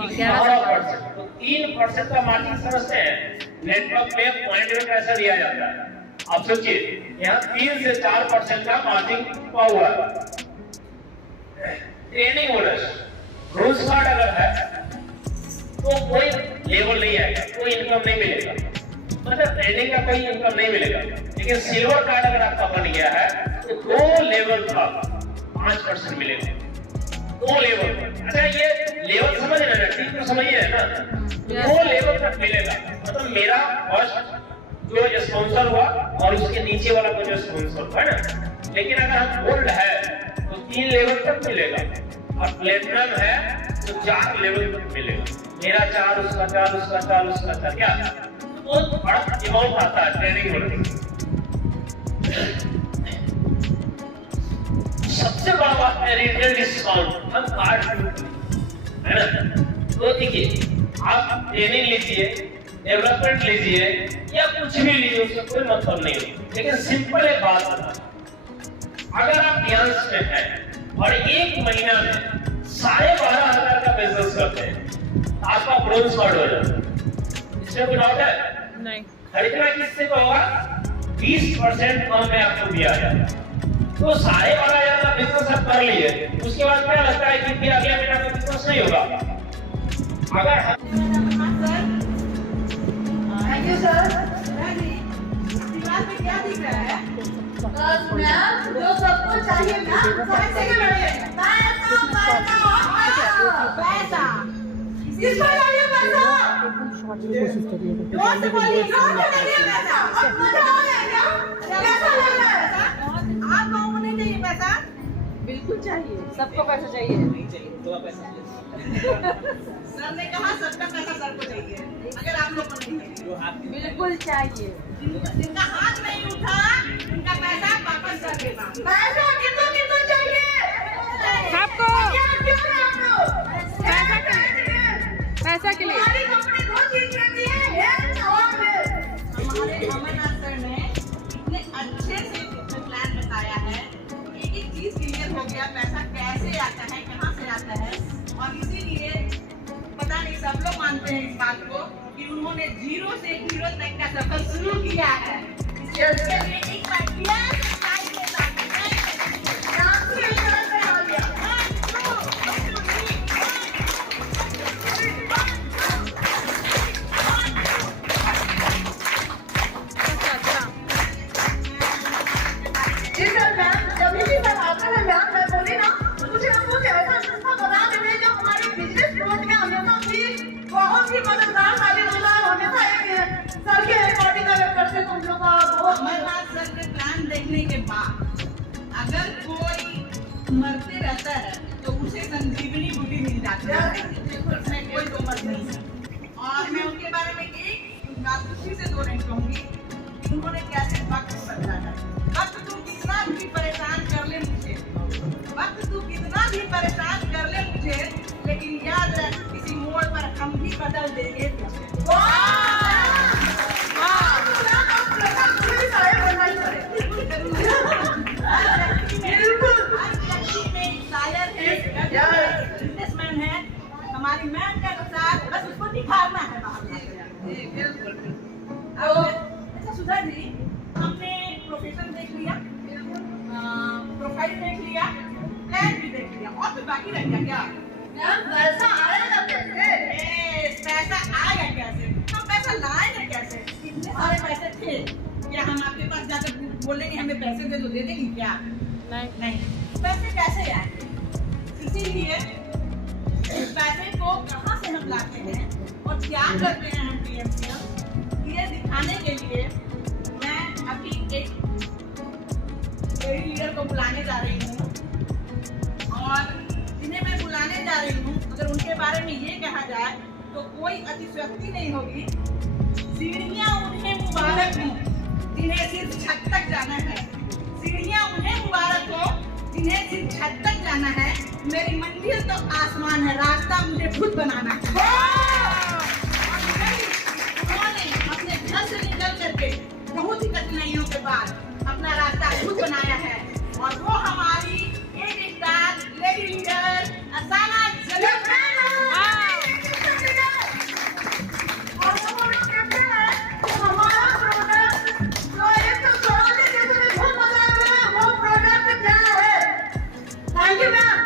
11%। तो 3% का मार्जिन समझते हैं, नेटवर्क में पॉइंट में पैसा दिया जाता है। आप सोचिए यहाँ 3 से 4% का मार्जिन हुआ है। ट्रेनिंग बोनस, ब्रोंज कार्ड अगर है तो कोई लेवल नहीं आएगा, कोई इनकम नहीं मिलेगा, मतलब ट्रेनिंग का कोई इनकम नहीं मिलेगा। लेकिन सिल्वर कार्ड अगर आपका बन गया है तो 2 लेवल का 5% मिलेगा, 2 लेवल। अच्छा ये लेवल समझ रहे हैं, ठीक तो समझिए ना, 2 लेवल तक मिलेगा। मतलब मेरा फर्स्ट जो स्पॉन्सर हुआ और उसके नीचे वाला को जो स्पॉन्सर हुआ ना, लेकिन अगर हम गोल्ड है तो 3 लेवल तक मिलेगा, और प्लेटिनम है तो 4 लेवल तक मिलेगा। मेरा 4, उसका 4, उसका 4, उसका 4, क्या बहुत बड़ा अमाउंट आता है ट्रेनिंग बोनस। सबसे बड़ा बात है रिटेल डिस्काउंट, हम कार्ड है ना, तो देखिए, आप ट्रेनिंग लीजिए, डेवलपमेंट लीजिए या कुछ भी लीजिए, उसका कोई मतलब नहीं है। लेकिन सिंपल एक बात बता, अगर आप ध्यान में हैं और एक महीना में 12,500 का बिजनेस करते हैं, तो आपका ब्रोंज कार्ड हो जाता है। इसमें कोई डाउट है? नहीं। खरीदना किससे को होगा? 20% कम में आपको दिया जाएगा। तो 12,500 का बिजनेस आप कर लिए, उसके बाद क्या लगता है कि फिर अगले महीना का बिजनेस नहीं होगा? अगर थैंक यू सर। दीवार पे क्या दिख रहा है? मैम जो सबको चाहिए मैम, पैसे के लड़िए, पैसा पैसा पैसा। किसको चाहिए पैसा? जोर से बोलिए, जोर से बोलिए पैसा। अब मजा आ रहा है क्या? कैसा लग रहा है? आप लोगों को नहीं चाहिए पैसा? बिल्कुल चाहिए, सबको पैसा चाहिए। नहीं चाहिए, थोड़ा पैसा सर ने कहा सबका पैसा सर को चाहिए, अगर आप लोग को नहीं चाहिए। जो हाथ बिल्कुल चाहिए। जिनका हाथ नहीं उठा उनका पैसा वापस कर देना। पैसा कितना कितना चाहिए? सबको। क्या क्यों है आप लोग? पैसा के लिए। पैसा के लिए। हमारी कंपनी 2 चीज करती है, हेल्थ और वेल्थ। हमारे अमरनाथ सर ने इतने अच्छे से प्लान बताया है, एक चीज क्लियर हो गया, पैसा कैसे आता है, कहाँ से आता है। और इसीलिए पता नहीं सब लोग मानते हैं इस बात को कि उन्होंने 0 से हीरो तक का सफर शुरू किया है। इसके लिए एक बार किया के साथ जी सर, मैम जब भी सर आता है मैम, मैं बोली ना तो मुझे हम कुछ ऐसा संस्था बता देते जो हमारे बिजनेस ग्रोथ में हमेशा भी बहुत ही मददगार साबित होता है। हमेशा एक सर के अकॉर्डिंग अगर करते तो हम लोग का बहुत अमरनाथ सर के प्लान देखने के बाद अगर कोई मरते रहता है तो उसे संजीवनी बूटी मिल जाती है, उसमें कोई दो मत नहीं है। और मैं उनके बारे में एक बात खुशी से 2 नहीं कहूंगी कि उन्होंने कैसे वक्त बदला है। वक्त तू कितना भी परेशान कर ले मुझे, वक्त तू कितना भी परेशान कर ले मुझे, लेकिन याद रख किसी मोड़ पर हम भी बदल देंगे तुझे। बिजनेसमैन है, हमारी मैम के अनुसार बस उसको दिखाना है बाहर। अच्छा सुधा जी, हमने प्रोफेशन देख लिया, प्रोफाइल देख लिया, प्लान भी देख लिया, और तो बाकी रह गया क्या? मैम पैसा आएगा कैसे? पैसा आएगा कैसे? हम पैसा लाएंगे कैसे? इतने सारे पैसे थे, क्या हम आपके पास जाकर बोलेंगे हमें पैसे दे दो, दे देंगे क्या? नहीं। पैसे कैसे आएंगे? इसीलिए इस पैसे को कहाँ से हम लाते हैं और क्या करते हैं हम टीएमसीएम, ये दिखाने के लिए मैं अभी एक लीडर को बुलाने जा रही हूँ। और जिन्हें मैं बुलाने जा रही हूँ, अगर उनके बारे में ये कहा जाए तो कोई अतिशयोक्ति नहीं होगी। सीढ़ियाँ उन्हें मुबारक हो जिन्हें सिर्फ छत तक जाना है, सीढ़ियाँ उन्हें मुबारक हो जिन्हें सिर्फ छत तक जाना है। मेरी मंजिल तो आसमान है, रास्ता मुझे खुद बनाना है। उन्होंने अपने घर से निकल करके बहुत ही कठिनाइयों के बाद अपना रास्ता खुद बनाया है, और वो हमारी एक स्टार लेडी लीडर असाना जलेब। और वो लोग कहते हैं कि हमारा प्रोडक्ट जो 116 के जैसे में बहुत बताया हुआ है, वो प्रोडक्ट क्या है? Thank you ma'am.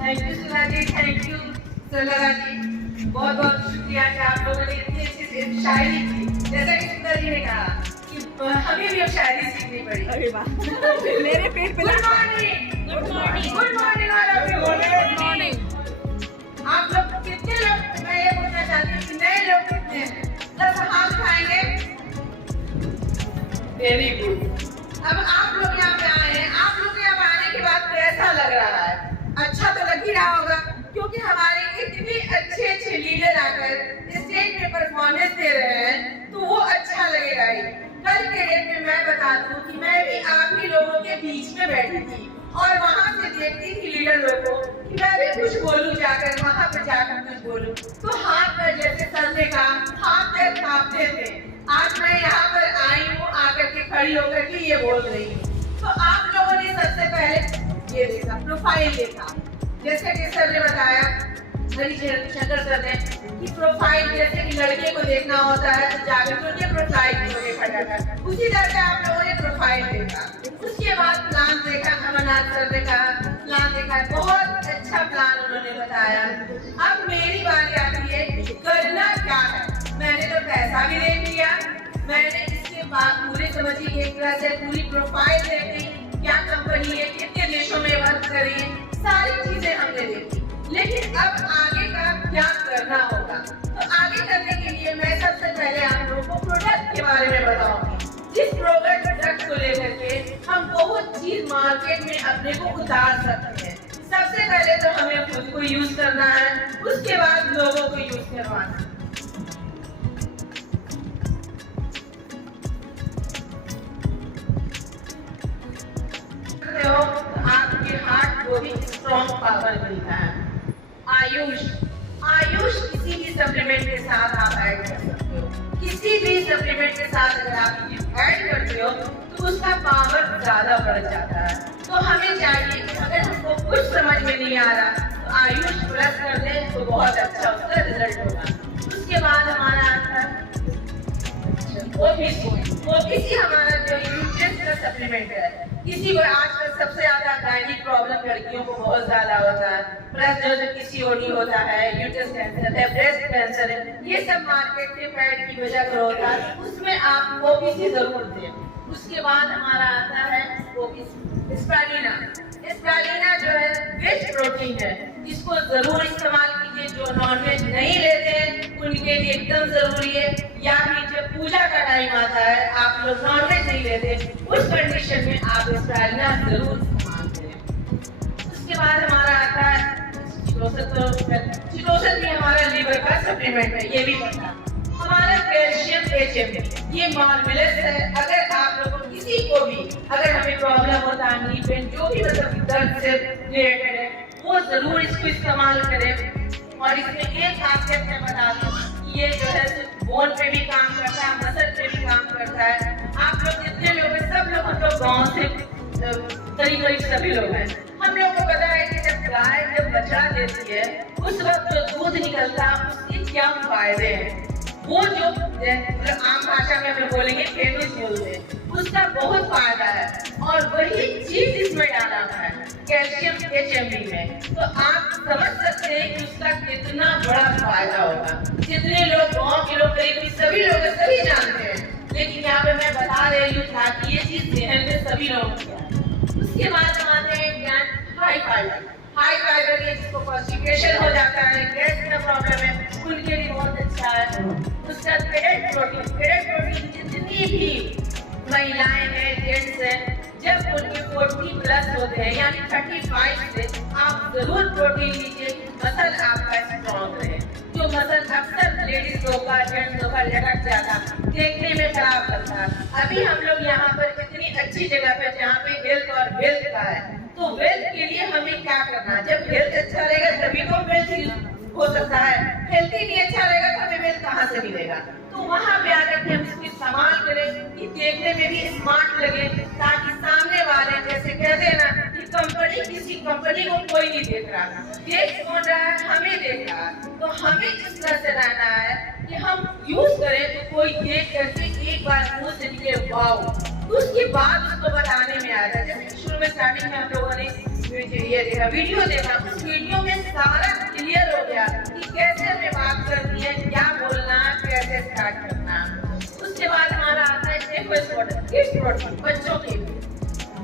Thank you Sudha ji, thank you Salra ji, बहुत बहुत शुक्रिया कि आप लोगों ने इतनी अच्छी शायरी की। जैसा कि सुधा जी ने कहा कि हमें भी अब शायरी सीखनी पड़ी। अरे वाह, मेरे पेट पे good morning, good morning, good morning all of you. Good morning. आप लोग कितने लोग, मैं ये पूछना चाहती हूँ कि नए लोग कितने हैं? सब हाथ उठाएंगे। Very good. अब आप लोग यहाँ पे आए हैं, आप लोग यहाँ पे आने के बाद कैसा लग रहा है? अच्छा तो लग ही रहा होगा, क्योंकि हमारे इतने अच्छे अच्छे लीडर आकर स्टेज पे परफॉर्मेंस दे रहे हैं, तो वो अच्छा लगेगा ही। कल के डेट में मैं बता दूं कि मैं भी आप ही लोगों के बीच में बैठी थी और वहां से देखती थी लीडर लोगों को कि मैं भी कुछ बोलूं, जाकर वहां पर जाकर कुछ बोलूं, तो हाथ पर जैसे सर का हाथ पैर कांपते थे। आज मैं यहाँ पर आई हूँ, आकर के खड़ी होकर के ये बोल रही हूँ। तो आप लोगों ने सबसे पहले ये देखा, प्रोफाइल देखा। जैसे कि सर ने बताया, हरिशंकर सर ने, कि प्रोफाइल जैसे कि लड़के को देखना होता है तो जाकर के उनके प्रोफाइल को देखा जाता है, उसी तरह से आप लोगों ने प्रोफाइल देखा। उसके बाद प्लान देखा, अमरनाथ सर ने कहा प्लान देखा, बहुत अच्छा प्लान उन्होंने बताया। अब मेरी बारी आती है, करना क्या है। मैंने तो पैसा भी देख लिया, मैंने इसके बाद पूरे समझिए एक तरह से पूरी प्रोफाइल देखी, क्या कंपनी है, कितने देशों में वर्क कर रही है, सारी चीजें हमने देखी। लेकिन अब आगे का क्या करना होगा, तो आगे करने के लिए मैं सबसे पहले आप लोगों को प्रोडक्ट के बारे में बताऊंगी। जिस प्रोडक्ट को लेकर के हम बहुत चीज मार्केट में अपने को उतार सकते हैं। सबसे पहले तो हमें खुद को यूज करना है, उसके बाद लोगों को यूज करवाना। तो आपके हार्ट को भी स्ट्रॉन्ग पावर मिलता है। आयुष किसी भी सप्लीमेंट के साथ आप ऐड कर सकते हो। किसी भी सप्लीमेंट के साथ अगर आप ऐड करते हो तो उसका पावर ज्यादा बढ़ जाता है। तो हमें चाहिए कि अगर हमको कुछ समझ में नहीं आ रहा तो आयुष प्लस कर दें तो बहुत अच्छा उसका रिजल्ट होगा। उसके बाद हमारा आता है ओपीसी हमारा जो यूट्रस का सप्लीमेंट है। किसी को आजकल सबसे ज्यादा गायनिक प्रॉब्लम लड़कियों को बहुत ज्यादा होता है, प्लस जो पीसीओडी होता है, यूट्रस कैंसर है, ब्रेस्ट कैंसर है, ये सब मार्केट के फैट की वजह से होता है, उसमें आप ओपीसी जरूर दें। उसके बाद हमारा आता है ओपीसी स्पालिना। स्पालिना जो है वेज प्रोटीन है, इसको जरूर इस्तेमाल कीजिए। जो नॉनवेज नहीं लेते हैं उनके लिए एकदम जरूरी है, या फिर जब पूजा का टाइम आता है आप लोग नॉनवेज नहीं लेते, उस कंडीशन में आप स्पालिना जरूर इस्तेमाल करें। उसके बाद हमारा आता है चिटोसन भी हमारा लीवर का सप्लीमेंट है, ये भी पता। हमारा कैल्शियम HMB ये मार्वेलस है। अगर आप लोगों किसी को भी अगर हमें प्रॉब्लम होता है नी पेन, जो भी मतलब दर्द से रिलेटेड है, वो जरूर इसको इस्तेमाल करें। और इसमें एक खासियत मैं बता दूं कि ये जो है बोन पे भी काम करता है, मसल पे भी काम करता है। आप लोग जितने लोग हैं, सब लोग हम लोग गाँव से करीब सभी लोग हैं। हम लोग को पता है कि जब गाय जब बच्चा देती है उस वक्त जो दूध निकलता है उसके क्या फायदे हैं, वो जो आम भाषा में हम लोग बोलेंगे फेमस बोलते हैं, उसका बहुत फायदा है। और वही चीज इसमें डाला है कैल्शियम HMB में, तो आप समझ सकते हैं कि उसका कितना बड़ा फायदा होगा। जितने लोग गाँव के लोग करीब सभी लोग सभी जानते हैं, लेकिन यहाँ पे मैं बता रही हूँ ताकि ये चीज जहन में सभी लोगों को आए। उसके बाद हम आते हैं ज्ञान हाई फाइबर ये जिसको कॉन्स्टिपेशन हो जाता है, गैस का प्रॉब्लम है, उनके लिए बहुत अच्छा है। उसका पेट प्रोटीन जितनी भी महिलाएं हैं, जेंट्स हैं, जब उनके 40+ होते हैं यानी 35 से आप जरूर प्रोटीन लीजिए, मसल आपका स्ट्रॉन्ग रहे। जो मसल अक्सर लेडीज लोग का जेंट्स लोग का लटक जाता, देखने में खराब लगता है। अभी हम लोग यहाँ पर इतनी अच्छी जगह पे जहाँ पे हेल्थ और वेल्थ का है, तो वेल्थ के लिए हमें क्या करना है? जब हेल्थ अच्छा रहेगा तभी तो वेल्थ हो सकता है। हेल्थ ही नहीं अच्छा रहेगा तो हमें वेल्थ कहाँ से मिलेगा? तो वहाँ पे आकर के हम इसकी इस्तेमाल करें कि देखने में भी स्मार्ट लगे, ताकि सामने वाले जैसे कहते हैं ना कि कंपनी किसी कंपनी को कोई नहीं देख रहा, देख कौन रहा है? हमें देख रहा है। तो हमें इस तरह से रहना है कि हम यूज करें तो कोई देख करके एक बार मुंह से निकले वाओ, उसके बाद उसको बताने में आ जाए। जैसे शुरू में स्टार्टिंग में हम लोगों ने ये देखा, वीडियो देखा, उस वीडियो में सारा क्लियर हो गया कि कैसे हमें बात करनी है, क्या बोलना, कैसे स्टार्ट करना। उसके बाद हमारा आता है किड्स प्रोटीन।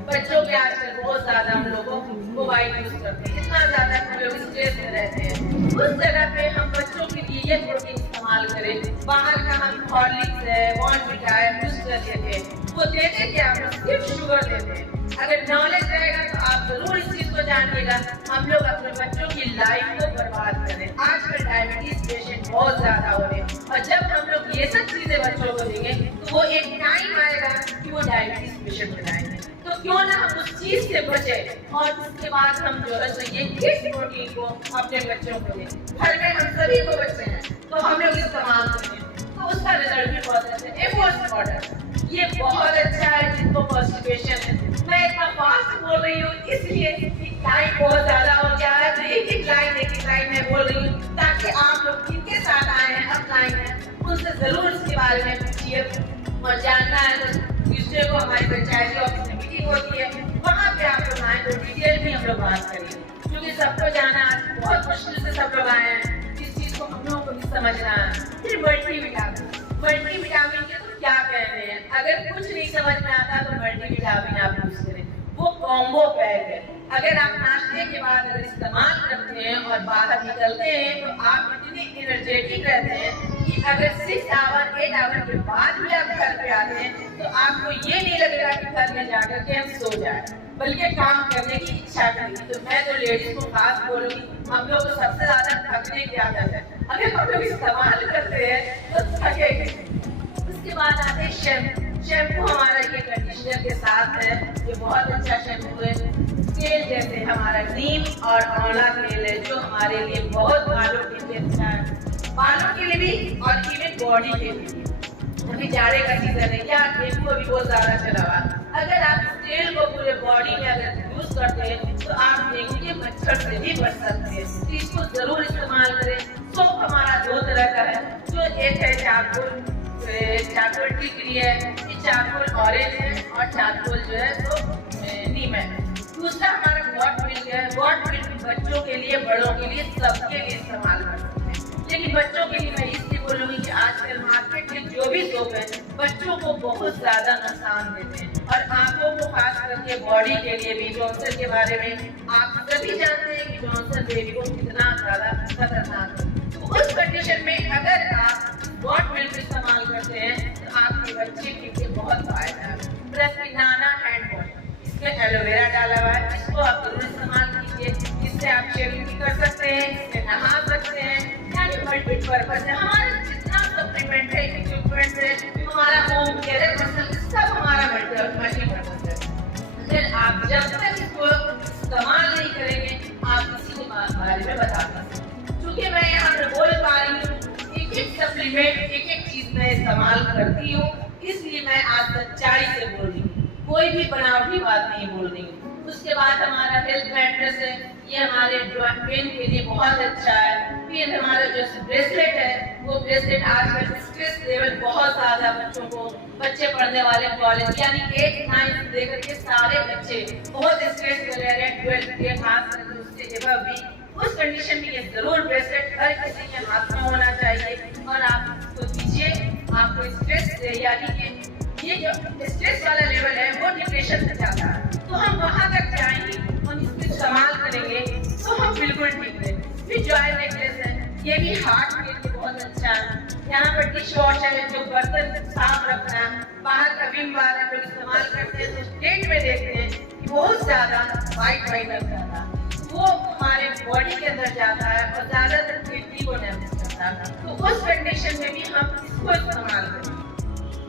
बच्चों के आजकल बहुत ज्यादा हम लोगों मोबाइल यूज करते हैं, इतना ज्यादा हम लोग स्ट्रेस में रहते हैं। उस जगह पे हम बच्चों के लिए ये प्रोटीन इस्तेमाल करें। बाहर का हम हॉर्लिक्स है, बॉर्नविटा है, बूस्टर देते हैं, वो देते क्या हम सिर्फ शुगर देते हैं। अगर नॉलेज रहेगा तो आप जरूर इस चीज को जानिएगा। हम लोग अपने बच्चों की लाइफ को बर्बाद करें। आजकल डायबिटीज पेशेंट बहुत ज्यादा हो रहे हैं, और जब हम लोग ये सब चीजें बच्चों को देंगे तो वो एक टाइम आएगा कि वो डायबिटीज पेशेंट हो जाएंगे। तो क्यों ना हम उस चीज से बचे और उसके बाद हम जो है सो ये किड्स प्रोटीन को अपने बच्चों को दें। घर में हम सभी को बच्चे हैं तो हम लोग इस्तेमाल करें तो उसका रिजल्ट भी बहुत अच्छा है। एफोर्स पाउडर ये बहुत अच्छा है जिनको कॉन्स्टिपेशन है। मैं इतना फास्ट बोल रही हूँ इसलिए टाइम बहुत ज्यादा हो गया है, तो एक एक लाइन मैं बोल रही हूँ ताकि आप लोग जिनके साथ आए हैं अपलाइन है उनसे जरूर इसके बारे में पूछिए और जानना है तो ट्यूसडे को हमारी पंचायती ऑफिस में मीटिंग होती है, वहाँ पे आप लोग आए तो डिटेल में हम लोग बात करेंगे क्योंकि सबको जाना बहुत मुश्किल से सब लोग आए हैं, इस चीज को हम लोगों को भी समझना है। फिर मल्टीविटामिन के तो क्या कहने हैं, अगर कुछ नहीं समझ में आता तो मल्टीविटामिन आप यूज करें, वो कॉम्बो पैक है। अगर आप नाश्ते के बाद अगर इस्तेमाल करते हैं और बाहर निकलते हैं तो आप इतने एनर्जेटिक रहते हैं कि अगर 6 आवर 8 आवर के बाद भी आप घर पे आते हैं तो आपको ये नहीं लगेगा कि घर में जाकर के हम सो जाए, बल्कि काम करने की इच्छा करेगी। तो मैं तो लेडीज को खास बोलूंगी, हम लोग तो सबसे ज्यादा थकने की आदत है, अगर हम लोग इस्तेमाल करते हैं तो थकेंगे। उसके बाद आते हैं शैम्पू हमारा ये कंडीशनर के साथ है, ये बहुत अच्छा शैम्पू है। तेल जैसे हमारा नीम और आंवला तेल है जो हमारे लिए बहुत बालों के लिए अच्छा है, बालों के लिए भी और इवन बॉडी के लिए। अभी जाड़े का सीजन है, क्या डेंगू अभी बहुत ज्यादा चला हुआ, अगर आप इस तेल को पूरे बॉडी में अगर यूज करते हैं तो आप डेंगू के मच्छर से भी बच सकते हैं, तो इसको जरूर इस्तेमाल करें। सोप हमारा 2 तरह का है, जो एक है चारकोल टिकरी है, ये चारकोल ऑरेंज है और चारकोल जो है तो नीम है। दूसरा हमारा गॉड मिल्क है, गॉड मिल्क बच्चों के लिए बड़ों के लिए सबके लिए इस्तेमाल कर सकते हैं, लेकिन बच्चों के लिए मैं इसलिए बोलूंगी कि आजकल मार्केट में जो भी सोप है बच्चों को बहुत ज्यादा नुकसान देते हैं और आंखों को खास करके बॉडी के लिए भी। जॉनसन के बारे में आप सभी जानते हैं कि जॉनसन बेबी को कितना ज्यादा खतरनाक है, तो उस कंडीशन में अगर आप गॉड मिल्क इस्तेमाल करते हैं तो आपके बच्चे के लिए बहुत फायदा है। प्लस नाना हैंड वॉश, इसमें एलोवेरा डाला हुआ है, इसको आप जरूर इस्तेमाल कीजिए, इससे आप शेविंग भी कर सकते हैं, इससे नहा सकते हैं, यानी मल्टीपर्पज है। हमारा जितना सप्लीमेंट है, इक्विपमेंट है, हमारा होम केयर है, सब हमारा मल्टीपर्पज है। फिर आप जब तक इसको इस्तेमाल नहीं करेंगे आप किसी के बारे में बता सकते हैं, क्योंकि मैं यहाँ पे बोल पा रही हूँ एक सप्लीमेंट एक चीज मैं इस्तेमाल करती हूँ, इसलिए मैं आज सच्चाई से बोल रही हूँ, कोई भी बनावटी बात नहीं बोल रही हूँ। उसके बाद हमारा हेल्थ मैट्रेस है, ये हमारे जॉइंट पेन के लिए बहुत अच्छा है। फिर हमारा जो ब्रेसलेट है, वो ब्रेसलेट आजकल स्ट्रेस लेवल बहुत ज्यादा बच्चे पढ़ने वाले कॉलेज यानी 8 9 से लेकर के सारे बच्चे बहुत स्ट्रेस में रह रहे हैं, 12th के खास करके उससे एबव भी। उस कंडीशन में ये जरूर ब्रेसलेट हर किसी के हाथ में होना चाहिए और आप उसको दीजिए, आपको स्ट्रेस यानी कि ये जो स्ट्रेस वाला लेवल है वो डिप्रेशन से जाता है, तो हम वहाँ तक जाएंगे, हम इसको इस्तेमाल करेंगे तो हम बिल्कुल ठीक है। फिर जॉय नेकलेस है, ये भी हार्ट के लिए बहुत अच्छा है। यहाँ पर डिश वॉश है जो बर्तन साफ रखना है, बाहर का विम बार हम लोग इस्तेमाल करते हैं तो स्टेट में देखते हैं कि बहुत ज्यादा वाइट लग जाता है, वो हमारे बॉडी के अंदर जाता है और ज्यादातर किडनी को डैमेज करता है, तो उस कंडीशन में भी हम इसको इस्तेमाल करें।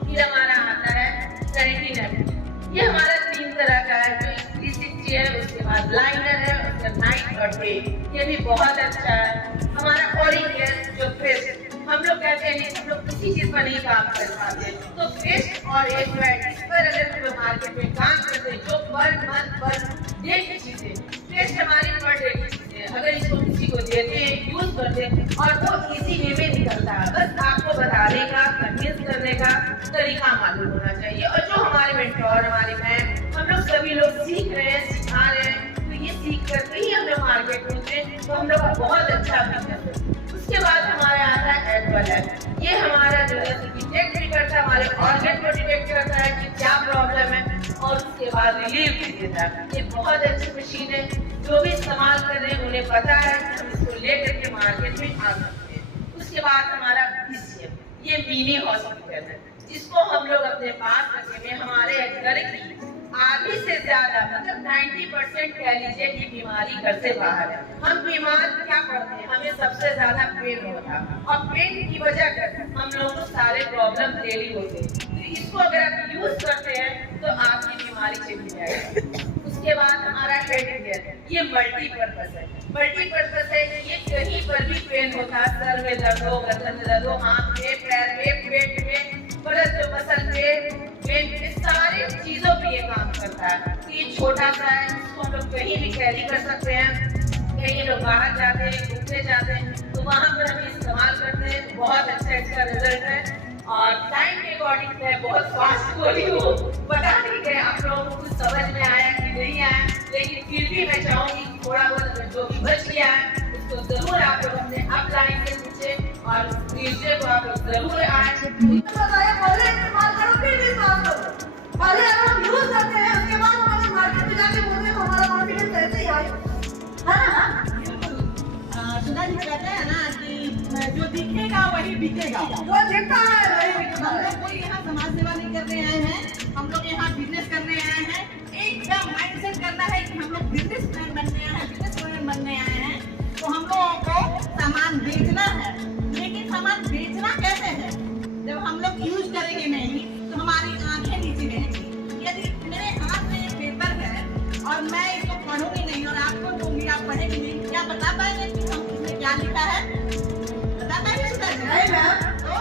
फिर हमारा आता है सैनिटरी नैपकिन, ये हमारा 3 तरह का है, जो 360 है, उसके बाद लाइनर है, उसका नाइट और डे, ये भी बहुत अच्छा है। हमारा ऑरिकेयर जो पेस्ट, हम लोग कहते हैं हम लोग किसी चीज पर नहीं काम कर पाते, तो पेस्ट और एक इस पर अगर हम लोग मार्केट में काम करते हैं जो पर मंथ पर डे की चीजें, पेस्ट हमारी पर डे की चीजें, अगर इसको किसी को देते हैं यूज करते हैं और वो इजी वे में निकलता है, बस आपको बताने का कन्विंस करने का तरीका मालूम होना चाहिए। और जो हमारे मेंटोर हमारे मैम हम लोग सभी लोग सीख रहे हैं, सिखा रहे हैं, तो ये सीख करके ही हम लोग मार्केट में उतरे तो हम लोग बहुत अच्छा बिजनेस है। उसके बाद हमारा आता है एडवल, ये हमारा जो है डिटेक्ट भी करता है, हमारे ऑर्गन को डिटेक्ट करता है कि क्या प्रॉब्लम है और उसके बाद रिलीव भी देता है। ये बहुत अच्छी मशीन है, जो भी इस्तेमाल कर रहे हैं उन्हें पता है कि हम इसको लेकर के मार्केट में आ सकते हैं। उसके बाद हमारा PCM, ये मिनी हॉस्पिटल है, जिसको हम लोग अपने पास रखे हुए हमारे घर की आधी से ज्यादा मतलब 90% कह लीजिए कि बीमारी घर से बाहर है। हम बीमार क्या पड़ते हैं, हमें सबसे ज्यादा पेन होता है और पेन की वजह कर हम लोग को सारे प्रॉब्लम डेली होते हैं, तो इसको अगर आप यूज करते हैं तो आपकी बीमारी चली जाएगी। उसके बाद हमारा हेड गियर, ये मल्टीपर्पज है। मल्टीपर्पज है, ये कहीं पर भी पेन होता है, सर में दर्द हो, गर्दन में दर्द हो, हाथ में, पैर में, पेट में, बदन मसल पेन, इस सारी चीजों पे ये काम करता है। तो ये छोटा सा है, इसको हम लोग कहीं भी कैरी कर सकते हैं। कहीं लोग बाहर जाते हैं, घूमने जाते हैं, तो वहाँ पर हम इस्तेमाल करते हैं। बहुत अच्छा इसका रिजल्ट है और टाइम के अकॉर्डिंग मैं बहुत फास्ट बोली हूँ, बता नहीं गए आप लोगों को कुछ समझ में आया कि नहीं आया, लेकिन फिर भी मैं चाहूँगी थोड़ा बहुत जो भी बच गया है उसको जरूर आप लोग अपने अपलाइन से पूछे और नीचे को आप लोग जरूर आए। पहले इस्तेमाल करो फिर विश्वास करो। पहले अगर हम यूज करते हैं उसके बाद हमारे मार्केट में जाके बोलते हैं तो हमारा कॉन्फिडेंस ऐसे ही आएगा, है ना? सुधा जी कहते हैं ना कि जो दिखेगा वही बिकेगा। जो दिखता है वही बिकता हम है। लोग कोई यहाँ समाज सेवा नहीं करने आए हैं, हम लोग यहाँ बिजनेस करने आए हैं। एकदम माइंडसेट करना है कि हम लोग बिजनेसमैन बनने आए हैं, बिजनेस वुमेन बनने आए हैं। तो हम लोगों को सामान बेचना है, लेकिन सामान बेचना कैसे है? जब हम लोग यूज करेंगे नहीं तो हमारी आंखें नीचे रहेंगी। यदि मेरे हाथ में एक पेपर है और मैं इसको पढ़ूंगी नहीं और आपको दूंगी, आप पढ़ेंगे नहीं, क्या बता पाएंगे कि हम इसमें क्या लिखा है? बता पाएंगे सुधा जी? नहीं मैम,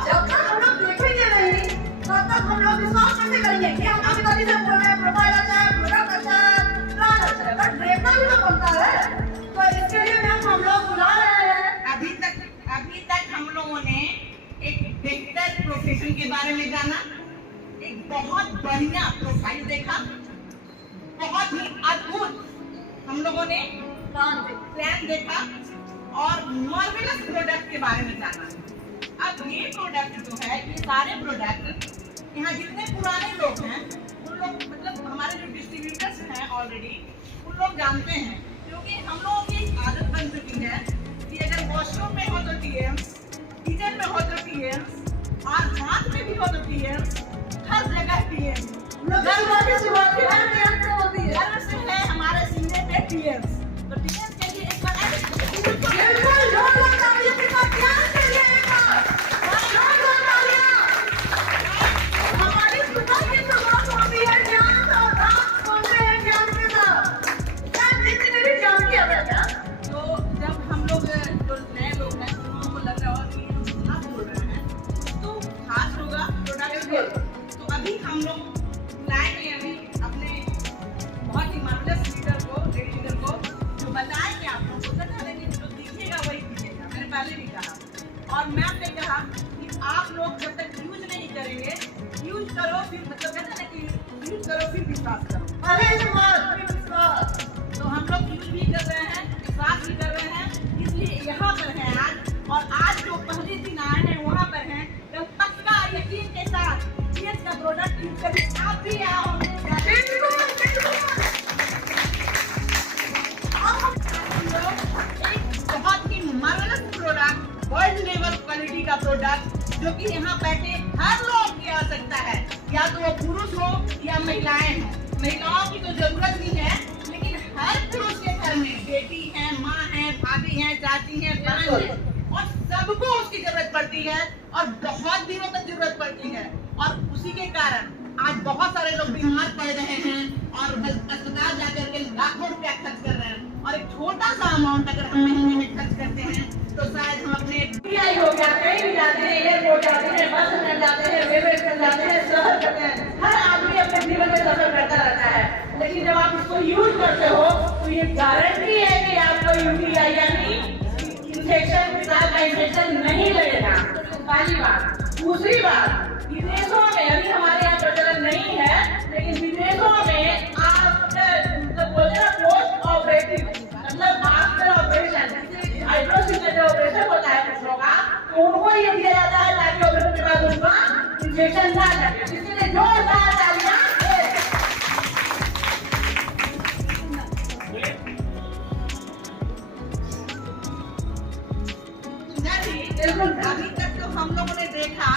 जब तक हम लोग देखेंगे नहीं तब तक हम लोग विश्वास कैसे करेंगे कि हम कभी कभी से बोल रहे हैं प्रोफाइल अच्छा है, प्रोडक्ट अच्छा है, ब्रांड अच्छा है, बट देखना भी तो बनता है। तो इसके लिए मैम हम लोग बुला रहे हैं। अभी तक हम लोगों ने एक बेहतर प्रोफेशन के बारे में जाना, एक बहुत बढ़िया प्रोफाइल देखा, बहुत ही अद्भुत हम लोगों ने प्लान देखा और मार्वेलस प्रोडक्ट के बारे में जाना। अब ये प्रोडक्ट जो है, ये सारे प्रोडक्ट यहाँ जितने पुराने लोग हैं उन लोग, मतलब हमारे जो डिस्ट्रीब्यूटर्स हैं ऑलरेडी, उन लोग जानते हैं। क्योंकि हम लोगों की एक आदत बन चुकी है कि अगर वॉशरूम में हो तो टीएम्स, किचन में हो तो टीएम्स और हाथ में भी हो तो टीएम्स, हर जगह टीएम्स। गर्व से है हमारे सीने पे टीएम्स। तो टीएम्स के लिए एक बार बिल्कुल जोर लगता है, ये कितना प्यार से लेगा। जोर तालियां। हमारी सुबह की शुरुआत होती है ज्ञान से और रात होते हैं ज्ञान के साथ। क्या जिंदगी में भी ज्ञान की आदत है? तो जब हम लोग जो नए लोग हैं उन लोगों को लग रहा है कि हम सुना बोल रहे हैं तो खास होगा प्रोडक्ट। तो अभी हम लोग लाएंगे अभी अपने बहुत ही मार्वलस लीडर को, लेडी लीडर को, जो बताएंगे आप लोगों को, बता देंगे जो दिखेगा वही दिखेगा। मैंने पहले भी कहा और मैं आपने कहा कि आप लोग जब तक यूज नहीं करेंगे, यूज करो फिर, मतलब कहते हैं ना कि यूज करो फिर विश्वास करो। पहले इस्तेमाल फिर विश्वास। तो हम लोग यूज भी कर रहे हैं, विश्वास भी कर रहे हैं, इसलिए यहाँ पर हैं आज। और आज जो पहले दिन आए हैं वहाँ पर हैं, तो पक्का यकीन के साथ CS का प्रोडक्ट यूज करके आप भी आओ। एक बहुत ही marvellous product, world level quality का प्रोडक्ट, जो कि यहाँ बैठे हर लोग की आवश्यकता है, या तो वो पुरुष हो या महिलाएं हो। महिलाओं की तो जरूरत नहीं है, लेकिन हर पुरुष के घर में बेटी है, माँ है, भाभी है, चाची है, बहन है, और सबको उसकी जरूरत पड़ती है और बहुत दिनों तक जरूरत पड़ती है। और उसी के कारण आज बहुत सारे लोग बीमार पड़ रहे हैं और अस्पताल जाकर के लाखों रुपया खर्च कर रहे हैं। और एक छोटा सा अमाउंट अगर हम महीने में खर्च करते हैं तो शायद हम अपने पीआई हो गया, कहीं भी जाते हैं, एयरपोर्ट जाते हैं, बस में जाते हैं, रेलवे स्टेशन जाते हैं, सफर करते हैं, हर आदमी अपने जीवन में सफर करता रहता है। लेकिन जब आप इसको यूज करते हो तो ये गारंटी है कि आपको यूटीआई यानी इंफेक्शन नहीं लगेगा। पहली बात। दूसरी बात, विदेशों में, अभी हमारे यहाँ प्रचलन नहीं है, लेकिन विदेशों में मतलब बोलते हैं पोस्ट ऑपरेटिव, मतलब आफ्टर ऑपरेशन, हाइड्रोसिस ऑपरेशन होता है कुछ लोगों का, तो उनको ये दिया जाता है ताकि ऑपरेशन के बाद उनका इंफेक्शन ना लगे। इसलिए जोरदार तालियां। अभी तक तो हम लोगों ने देखा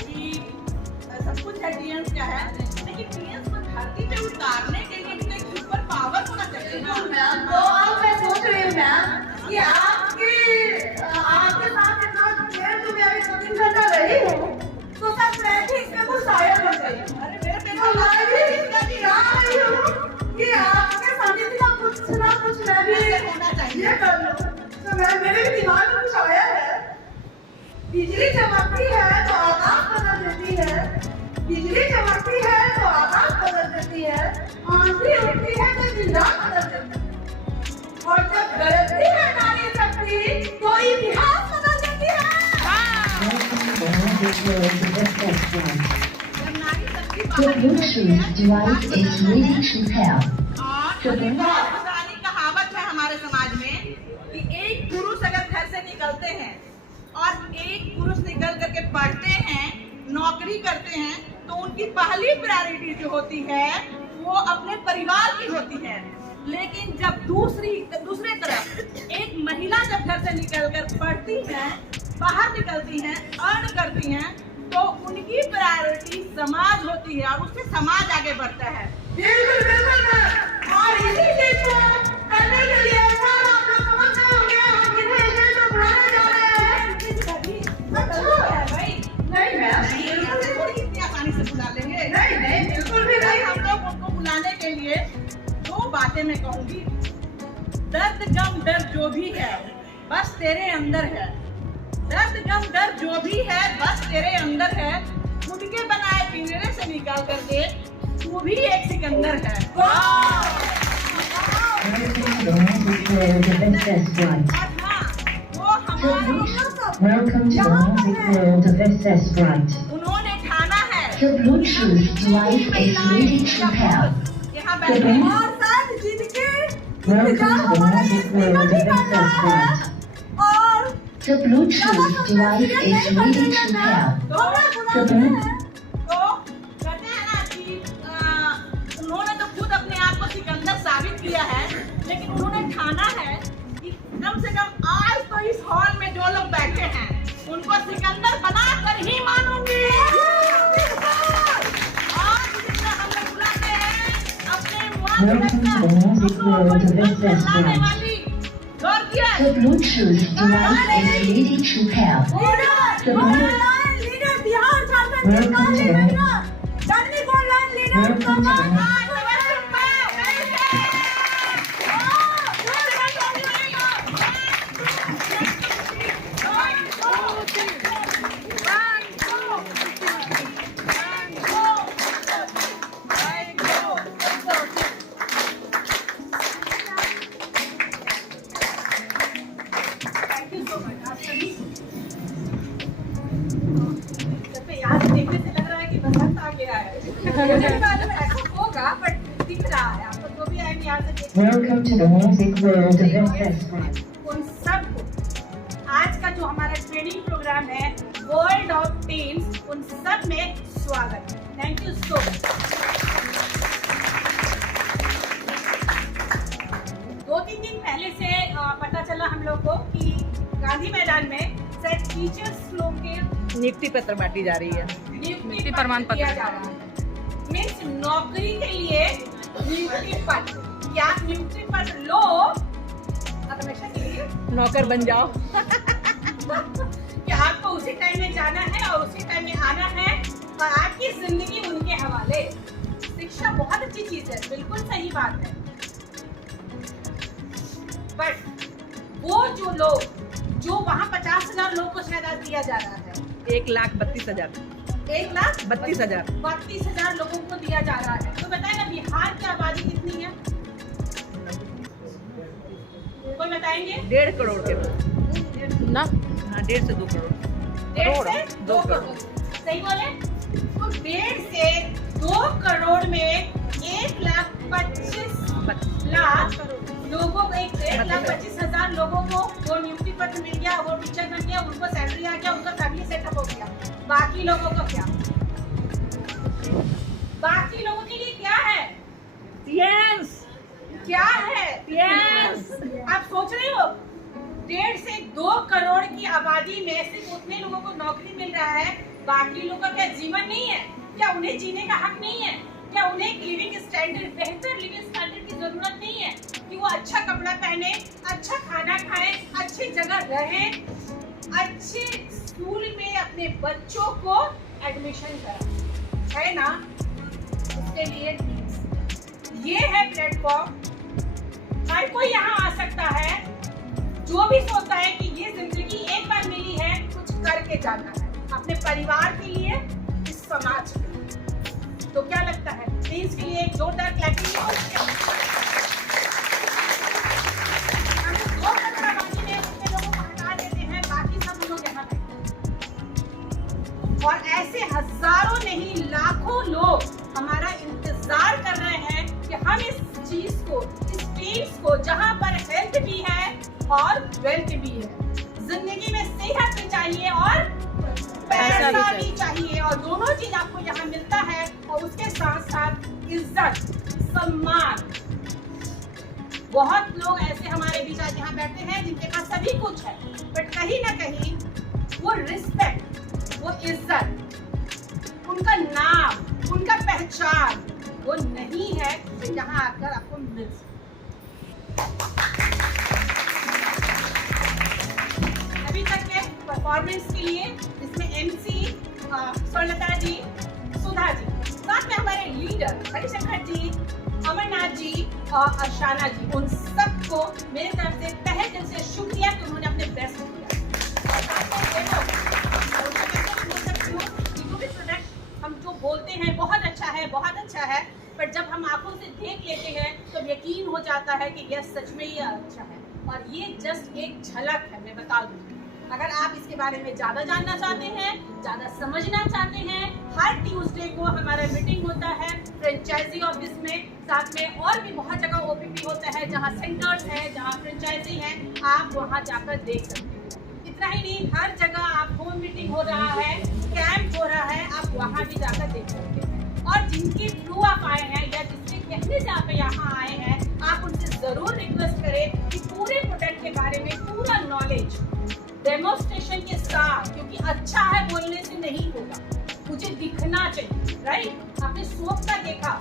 कि सब कुछ है टीएम्स का है, लेकिन टीएम्स को धरती पे उतारने के लिए भी एक सुपर पावर होना चाहिए ना मैम। तो अब मैं सोच रही हूँ मैम कि आपके साथ इतना देर जो मैं अभी 2-3 घंटा रही हूँ, तो सब मैं भी इसमें कुछ शायद बन गई। अरे मेरे पे तो मैं भी इसका निगाह रही हूँ कि आपके मेरे दिमाग में कुछ आया है। बिजली चमकती है तो आकाश बदल देती है, बिजली चमकती है तो आकाश बदल देती है, आंधी उठती है तो जिंदा बदल देती है, और जब गरजती है नारी शक्ति तो इतिहास बदल देती है। जब नारी शक्ति The Bluetooth device is ready to pair. बहुत पुरानी कहावत है हमारे समाज में कि एक पुरुष अगर घर से निकलते हैं और एक पुरुष निकल करके पढ़ते हैं, नौकरी करते हैं, तो उनकी पहली प्रायोरिटी जो होती है वो अपने परिवार की होती है। लेकिन जब दूसरे तरफ एक महिला जब घर से निकलकर पढ़ती है, बाहर निकलती हैं, अर्न करती हैं, तो उनकी प्रायोरिटी समाज होती है और उससे समाज आगे बढ़ता है। बिल्कुल बिल्कुल। और इसी चीज को करने के लिए सर आप लोग समझ गए होंगे हम कितने एजेंट को बुलाने जा रहे हैं। अच्छा भाई नहीं मैम, थोड़ी इतनी आसानी से बुला लेंगे? नहीं नहीं बिल्कुल भी नहीं। हम लोग उनको बुलाने के लिए दो बातें मैं कहूंगी। दर्द गम डर जो भी है बस तेरे अंदर है, दर्द गम डर जो भी है बस तेरे अंदर है, खुद के बनाए पिंजरे से निकाल करके तू भी एक सिकंदर है। Welcome to the music world of SS Bright. उन्होंने ठाना है The Bluetooth device is ready to pair. यहाँ बैठे और सर जिनके Welcome to the music world of SS Bright. और The Bluetooth device is ready to pair. The Bluetooth तो कहते हैं ना कि उन्होंने तो खुद अपने आप को सिकंदर साबित किया है, लेकिन उन्होंने ठाना है कि कम से कम आज तो इस हॉल में जो लोग बैठे हैं उनको सिकंदर बना कर ही मानूंगी। आज जितना हम लोग बुलाते हैं अपने लाने वाली गौरकिया The Bluetooth device is ready to pair. The Bluetooth leader Bihar Jharkhand का लीडर डरनी बोलन लीडर कमान देखने से लग रहा है कि बसंत आ गया है। मुझे नहीं मालूम ऐसा होगा, बट दिख रहा है। आप लोग जो भी आएंगे यहाँ से देखिए। Welcome to the music world of SS Bright. उन सबको आज का जो हमारा ट्रेनिंग प्रोग्राम है वर्ल्ड ऑफ टीम्स, उन सब में स्वागत है। Thank you so much. 2-3 दिन पहले से पता चला हम लोग को कि गांधी मैदान में शायद टीचर्स लोग के नियुक्ति पत्र बांटी जा रही है। नियुक्ति प्रमाण पत्र दिया जा रहा है। मीन्स नौकरी के लिए नियुक्ति पत्र, क्या नियुक्ति पत्र लो हमेशा के लिए नौकर बन जाओ। कि आपको उसी टाइम में जाना है और उसी टाइम में आना है और आपकी जिंदगी उनके हवाले। शिक्षा बहुत अच्छी चीज है, बिल्कुल सही बात है, बट वो जो लोग जो वहाँ 50,000 लोग को शायद आज दिया जा रहा है, 1,32,000 32,000 लोगों को दिया जा रहा है। तो बताए ना बिहार की आबादी कितनी है, कोई बताएंगे? 1.5 करोड़ के ना, हाँ 1.5 से 2 करोड़। 1.5 से 2 करोड़, सही बोले? तो 1.5 से 2 करोड़ में 1,25,000 लोगों को 1,25,000 लोगों को वो नियुक्ति पत्र मिल गया, वो टीचर बन गया, उनको सैलरी आ गया, उनका फैमिली सेटअप हो गया। बाकी लोगों को क्या? बाकी लोगों के लिए क्या है? यस क्या है? यस आप सोच रहे हो 1.5 से 2 करोड़ की आबादी में सिर्फ उतने लोगों को नौकरी मिल रहा है, बाकी लोगों का क्या जीवन नहीं है? क्या उन्हें जीने का हक नहीं है? क्या उन्हें लिविंग स्टैंडर्ड, बेहतर लिविंग स्टैंडर्ड की जरूरत नहीं है कि वो अच्छा कपड़ा पहने, अच्छा खाना खाए, अच्छी जगह रहे, अच्छे स्कूल में अपने बच्चों को एडमिशन कराए, है ना? उसके लिए ये है प्लेटफॉर्म। हर कोई यहाँ आ सकता है, जो भी सोचता जाना है, अपने परिवार के लिए, इस समाज के लिए। तो क्या लगता है, प्लीज के लिए एक जोरदार क्लैपिंग। हम लोग 2 कचराबाजी में उतने लोगों को हटा देते हैं, बाकी सब लोग यहाँ बैठे। और ऐसे हजारों नहीं लाखों लोग हमारा इंतजार कर रहे हैं कि हम इस चीज को, इस टीम्स को, जहां पर हेल्थ भी है और वेल्थ भी है, जिंदगी में सेहत भी चाहिए और पैसा भी चाहिए, और दोनों चीज आपको यहाँ मिलता है, और उसके साथ साथ इज्जत, सम्मान। बहुत लोग ऐसे हमारे बीच आज यहाँ बैठे हैं जिनके पास सभी कुछ है, बट कहीं ना कहीं वो रिस्पेक्ट, वो इज्जत, उनका नाम, उनका पहचान वो नहीं है जो यहाँ आकर आपको मिल सकता। अभी तक के परफॉर्मेंस के लिए इसमें MC स्वर्णलता जी, सुधा जी, साथ में हमारे लीडर हरिशंकर जी, अमरनाथ जी और अशाना जी, उन सबको मेरे तरफ से तहे दिल से शुक्रिया कि उन्होंने अपने बेस्ट किया। हम जो बोलते हैं बहुत अच्छा है, बहुत अच्छा है, पर जब हम आंखों से देख लेते हैं तो यकीन हो जाता है कि यह सच में ही अच्छा है। और ये जस्ट एक झलक है, मैं बता दूँ। अगर आप इसके बारे में ज़्यादा जानना चाहते हैं, ज़्यादा समझना चाहते हैं, हर ट्यूसडे को हमारा मीटिंग होता है फ्रेंचाइजी ऑफिस में, साथ में और भी बहुत जगह OPP होता है जहाँ सेंटर्स हैं, जहाँ फ्रेंचाइजी हैं, आप वहाँ जाकर देख सकते हैं। इतना ही नहीं, हर जगह आप होम मीटिंग हो रहा है, कैंप हो रहा है, आप वहाँ भी जाकर देख सकते हैं। और जिनके थ्रू आप आए हैं या जिसके कहने से आप यहाँ आए हैं, आप उनसे ज़रूर रिक्वेस्ट करें कि पूरे प्रोडक्ट के बारे में पूरा नॉलेज डेमोन्स्ट्रेशन के साथ, क्योंकि अच्छा है बोलने से नहीं होगा, मुझे दिखना चाहिए, राइट। आपने सोप का देखा,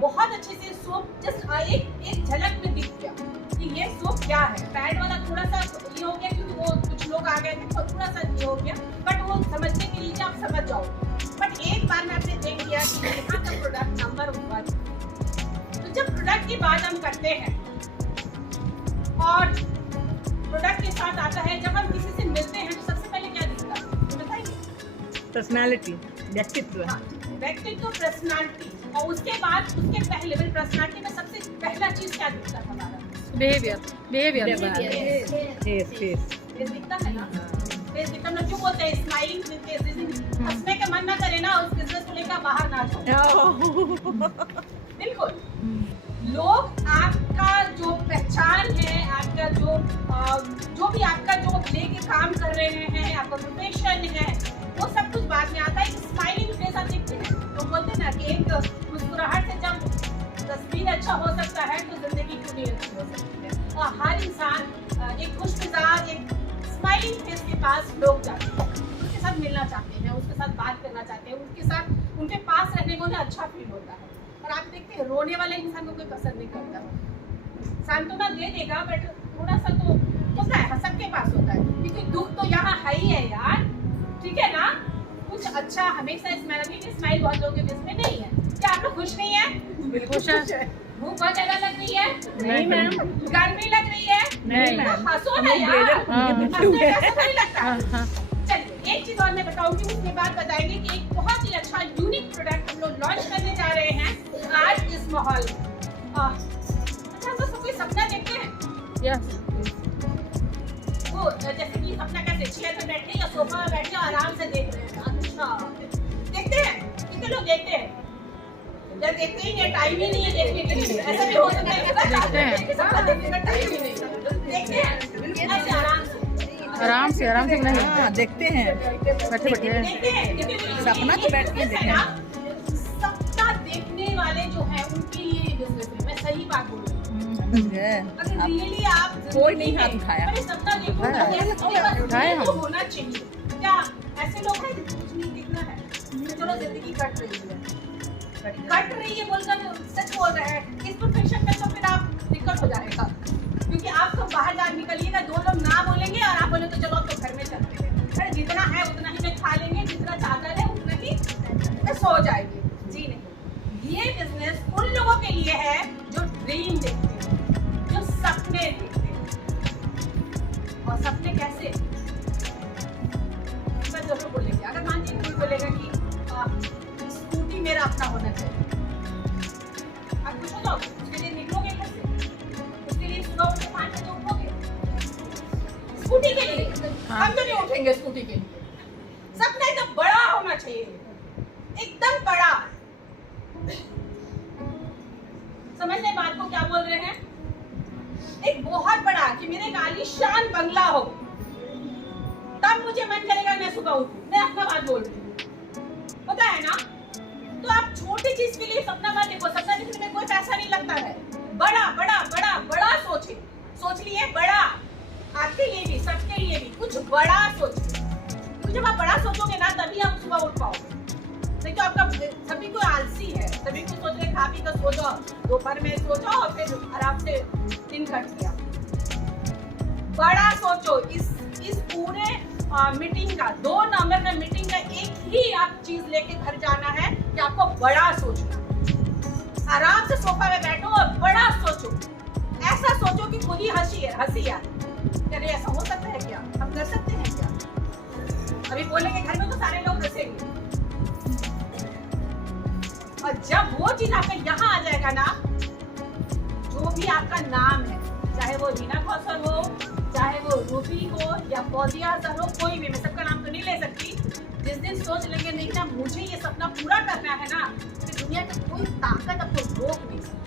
बहुत अच्छे से सोप जस्ट एक झलक में दिख गया कि ये सोप क्या है। पैड वाला थोड़ा सा ये हो गया क्योंकि वो कुछ लोग आ गए थे, तो थोड़ा सा ये हो गया, बट वो समझने के लिए आप समझ जाओ। बट एक बार में आपने देख लिया कि यहाँ का प्रोडक्ट नंबर 1। तो जब प्रोडक्ट की बात हम करते हैं और प्रोडक्ट के साथ आता है, जब हम किसी से मिलते हैं तो सबसे पहले क्या दिखता है, बताइए? पर्सनालिटी, व्यक्तित्व। हाँ, व्यक्तित्व, पर्सनालिटी, और उसके बाद उसके पहले पर्सनालिटी में सबसे पहला चीज क्या दिखता है हमारा? बिहेवियर फेस दिखता है ना, फेस दिखता है। क्यों बोलते हैं स्माइलिंग फेस? हंसने का मन ना करे ना, उस बिजनेस को लेकर बाहर ना जाओ। बिल्कुल, लोग आपका जो पहचान है, आपका जो भी आपका जो लेके काम कर रहे हैं, आपका प्रोफेशन है, वो सब कुछ बाद में आता है। स्माइलिंग फेस आप देखते हैं तो बोलते हैं ना कि एक मुस्कुराहट से जब तस्वीर अच्छा हो सकता है तो जिंदगी क्यों नहीं अच्छी हो सकती है। और हर इंसान एक खुश मिजाज, एक स्माइलिंग फेस के पास लोग जाते हैं, उसके साथ मिलना चाहते हैं, उसके साथ बात करना चाहते हैं, उसके साथ उनके पास रहने को उन्हें अच्छा फील होता है। और आप देखते हैं रोने वाले इंसान को कोई पसंद नहीं करता, सांत्वना दे देगा, बट थोड़ा सा तो होता है, सबके पास होता है, क्योंकि दुख तो यहाँ है ही है यार, ठीक है ना। कुछ अच्छा हमेशा स्माइल बहुत लोगों के फेस में नहीं है। क्या आप लोग खुश नहीं है? बिल्कुल खुश है। भूख बहुत ज्यादा लग रही है? नहीं मैम। गर्मी लग रही है? नहीं मैम। हंसो ना यार, हंसने कैसे नहीं लगता? हाँ। चलिए एक चीज और मैं बताऊंगी, उसके बाद बताएंगे कि एक बहुत ही अच्छा यूनिक प्रोडक्ट हम लोग लॉन्च करने जा रहे हैं आज इस माहौल में। अच्छा, तो कोई सपना देखते हैं? यस। वो जैसे कि सपना कैसे, चेयर पे बैठे या सोफा में बैठे आराम से देख रहे हैं? अच्छा, देखते हैं? कितने लोग देखते हैं? जब देखते ही नहीं, टाइम ही नहीं है देखने के लिए। ऐसा भी हो सकता है कि सपना देखने का टाइम ही नहीं है। देखते हैं ऐसे आराम से नहीं। हाँ, देखते हैं बैठे देखते हैं। सपना तो बैठ के देखते हैं। सपना देखने वाले जो है उनके लिए बिजनेस है, मैं सही बात बोल रही हूँ। अगर रियली आप कोई नहीं हाथ उठाया। अरे सपना देखो ना, उठाए हम। तो होना चाहिए। क्या ऐसे लोग हैं जिनको कुछ नहीं देखना है, चलो जिंदगी कट रही है बोलकर सच बोल रहे हैं, इस प्रोफेशन में तो फिर आप दिक्कत हो जाएगा, क्योंकि आप तो बाहर जा निकलिएगा, 2 लोग ना बोलेंगे और आप बोले तो चलो अब तो घर में चलते हैं, अरे जितना है उतना ही में खा लेंगे, जितना चाहता है उतना ही सो जाएंगे। जी नहीं, ये बिजनेस उन लोगों के लिए है जो ड्रीम देखते हैं, जो सपने देखते हैं। और सपने कैसे ऐसा होना चाहिए। आप कुछ हो उसके लिए निकलोगे घर से, उसके लिए सुबह उठ के 5 बजे उठोगे स्कूटी के लिए। हम तो नहीं उठेंगे स्कूटी के लिए। सपना एकदम बड़ा होना चाहिए, एकदम बड़ा। समझ रहे बात को क्या बोल रहे हैं? एक बहुत बड़ा, कि मेरे एक आलीशान बंगला हो, तब मुझे मन करेगा मैं सुबह उठूं। मैं अपना बात बोल रही हूँ, पता है ना? तो आप छोटी चीज के लिए सपना मत देखो। सपना देखने में कोई पैसा नहीं लगता है। बड़ा बड़ा बड़ा बड़ा सोचिए, सोच लिए बड़ा, आपके लिए भी, सबके लिए भी कुछ बड़ा सोचिए। क्योंकि जब आप बड़ा सोचोगे ना, तभी आप सुबह उठ पाओगे। नहीं तो आपका सभी को आलसी है, सभी को सोच रहे खा पी कर सो जाओ, दोपहर में सो जाओ और फिर आराम से दिन कट गया। बड़ा सोचो। इस पूरे मीटिंग का 2 नवंबर में मीटिंग का एक ही आप चीज लेके घर जाना है कि आपको बड़ा सोचना। आराम से सोफा में बैठो और बड़ा सोचो। ऐसा सोचो कि खुद ही हंसी यार, अरे ऐसा हो सकता है क्या? हम कर सकते हैं क्या? अभी बोलेंगे घर में तो सारे लोग हंसेंगे। और जब वो चीज आपका यहाँ आ जाएगा ना, जो भी आपका नाम है, चाहे वो रीना कौशल हो, चाहे वो रूबी हो या फौजिया सर हो, कोई भी, मैं सबका नाम तो नहीं ले सकती। जिस दिन सोच लेंगे नहीं ना मुझे ये सपना पूरा करना है ना, तो दुनिया की कोई ताकत आपको रोक नहीं सकती।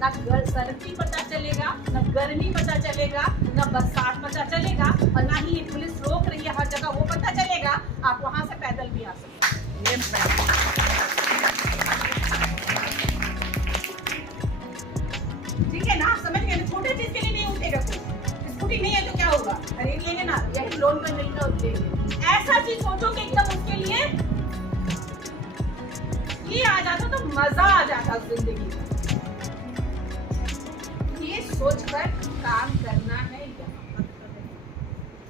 ना सर्दी पता चलेगा, ना गर्मी पता चलेगा, ना बरसात पता चलेगा, और ना ही ये पुलिस रोक रही है हर जगह वो पता चलेगा। आप वहां से पैदल भी आ सकते हैं। ठीक है ना? समझ गए? छोटे चीज के लिए नहीं उठेगा कोई। स्कूटी नहीं है तो क्या होगा? खरीद लेंगे ना, यही लोन पर मिलकर उठेंगे। ऐसा चीज सोचो कि एकदम उसके लिए ये आ जाता तो मजा आ जाता जिंदगी में। ये सोचकर काम करना है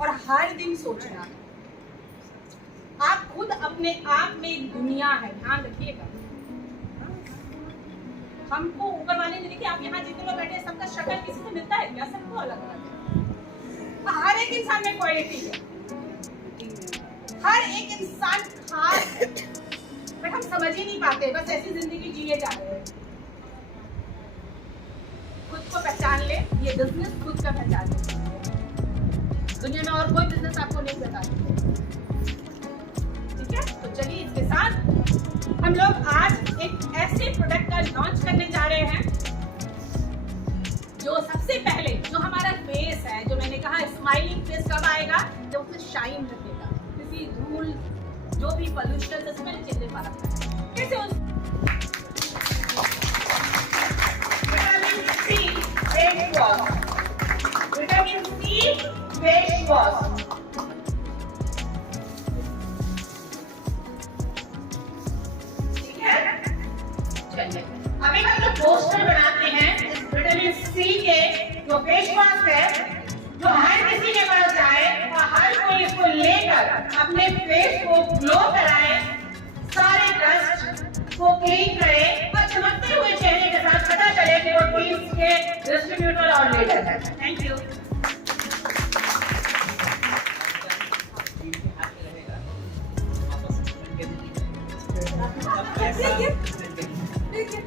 और हर दिन सोचना है। आप खुद अपने आप में एक दुनिया है, ध्यान रखिएगा। हमको ऊपर वाले ने देखिए, आप यहाँ जितने लोग बैठे हैं सबका शक्ल किसी से मिलता है क्या? सबको अलग अलग है। हर एक इंसान में क्वालिटी है, हर एक इंसान खास है, बट हम समझ ही नहीं पाते, बस ऐसी जिंदगी जिए जा रहे हैं। खुद को पहचान ले, ये बिजनेस खुद का पहचान ले। दुनिया में और कोई बिजनेस आपको नहीं बता सकते। ठीक है? तो चलिए इसके साथ हम लोग आज एक ऐसे प्रोडक्ट का लॉन्च करने जा रहे हैं जो सबसे पहले, जो हमारा फेस है, जो मैंने कहा स्माइलिंग फेस कब आएगा? जब उसमें शाइन रखेगा, किसी धूल जो भी पोल्यूशन से मैंने चेहरे पर रखा है। कैसे vitamin C face wash, vitamin C face wash. अभी हम लोग पोस्टर बनाते हैं इस विटामिन सी के जो फेस वॉश है, जो हर किसी के पास जाए और हर कोई इसको लेकर अपने फेस को ग्लो कराए, सारे डस्ट को क्लीन करे और चमकते हुए चेहरे के साथ पता चले कि वो टीम्स के डिस्ट्रीब्यूटर और लीडर है। Thank you. देखिए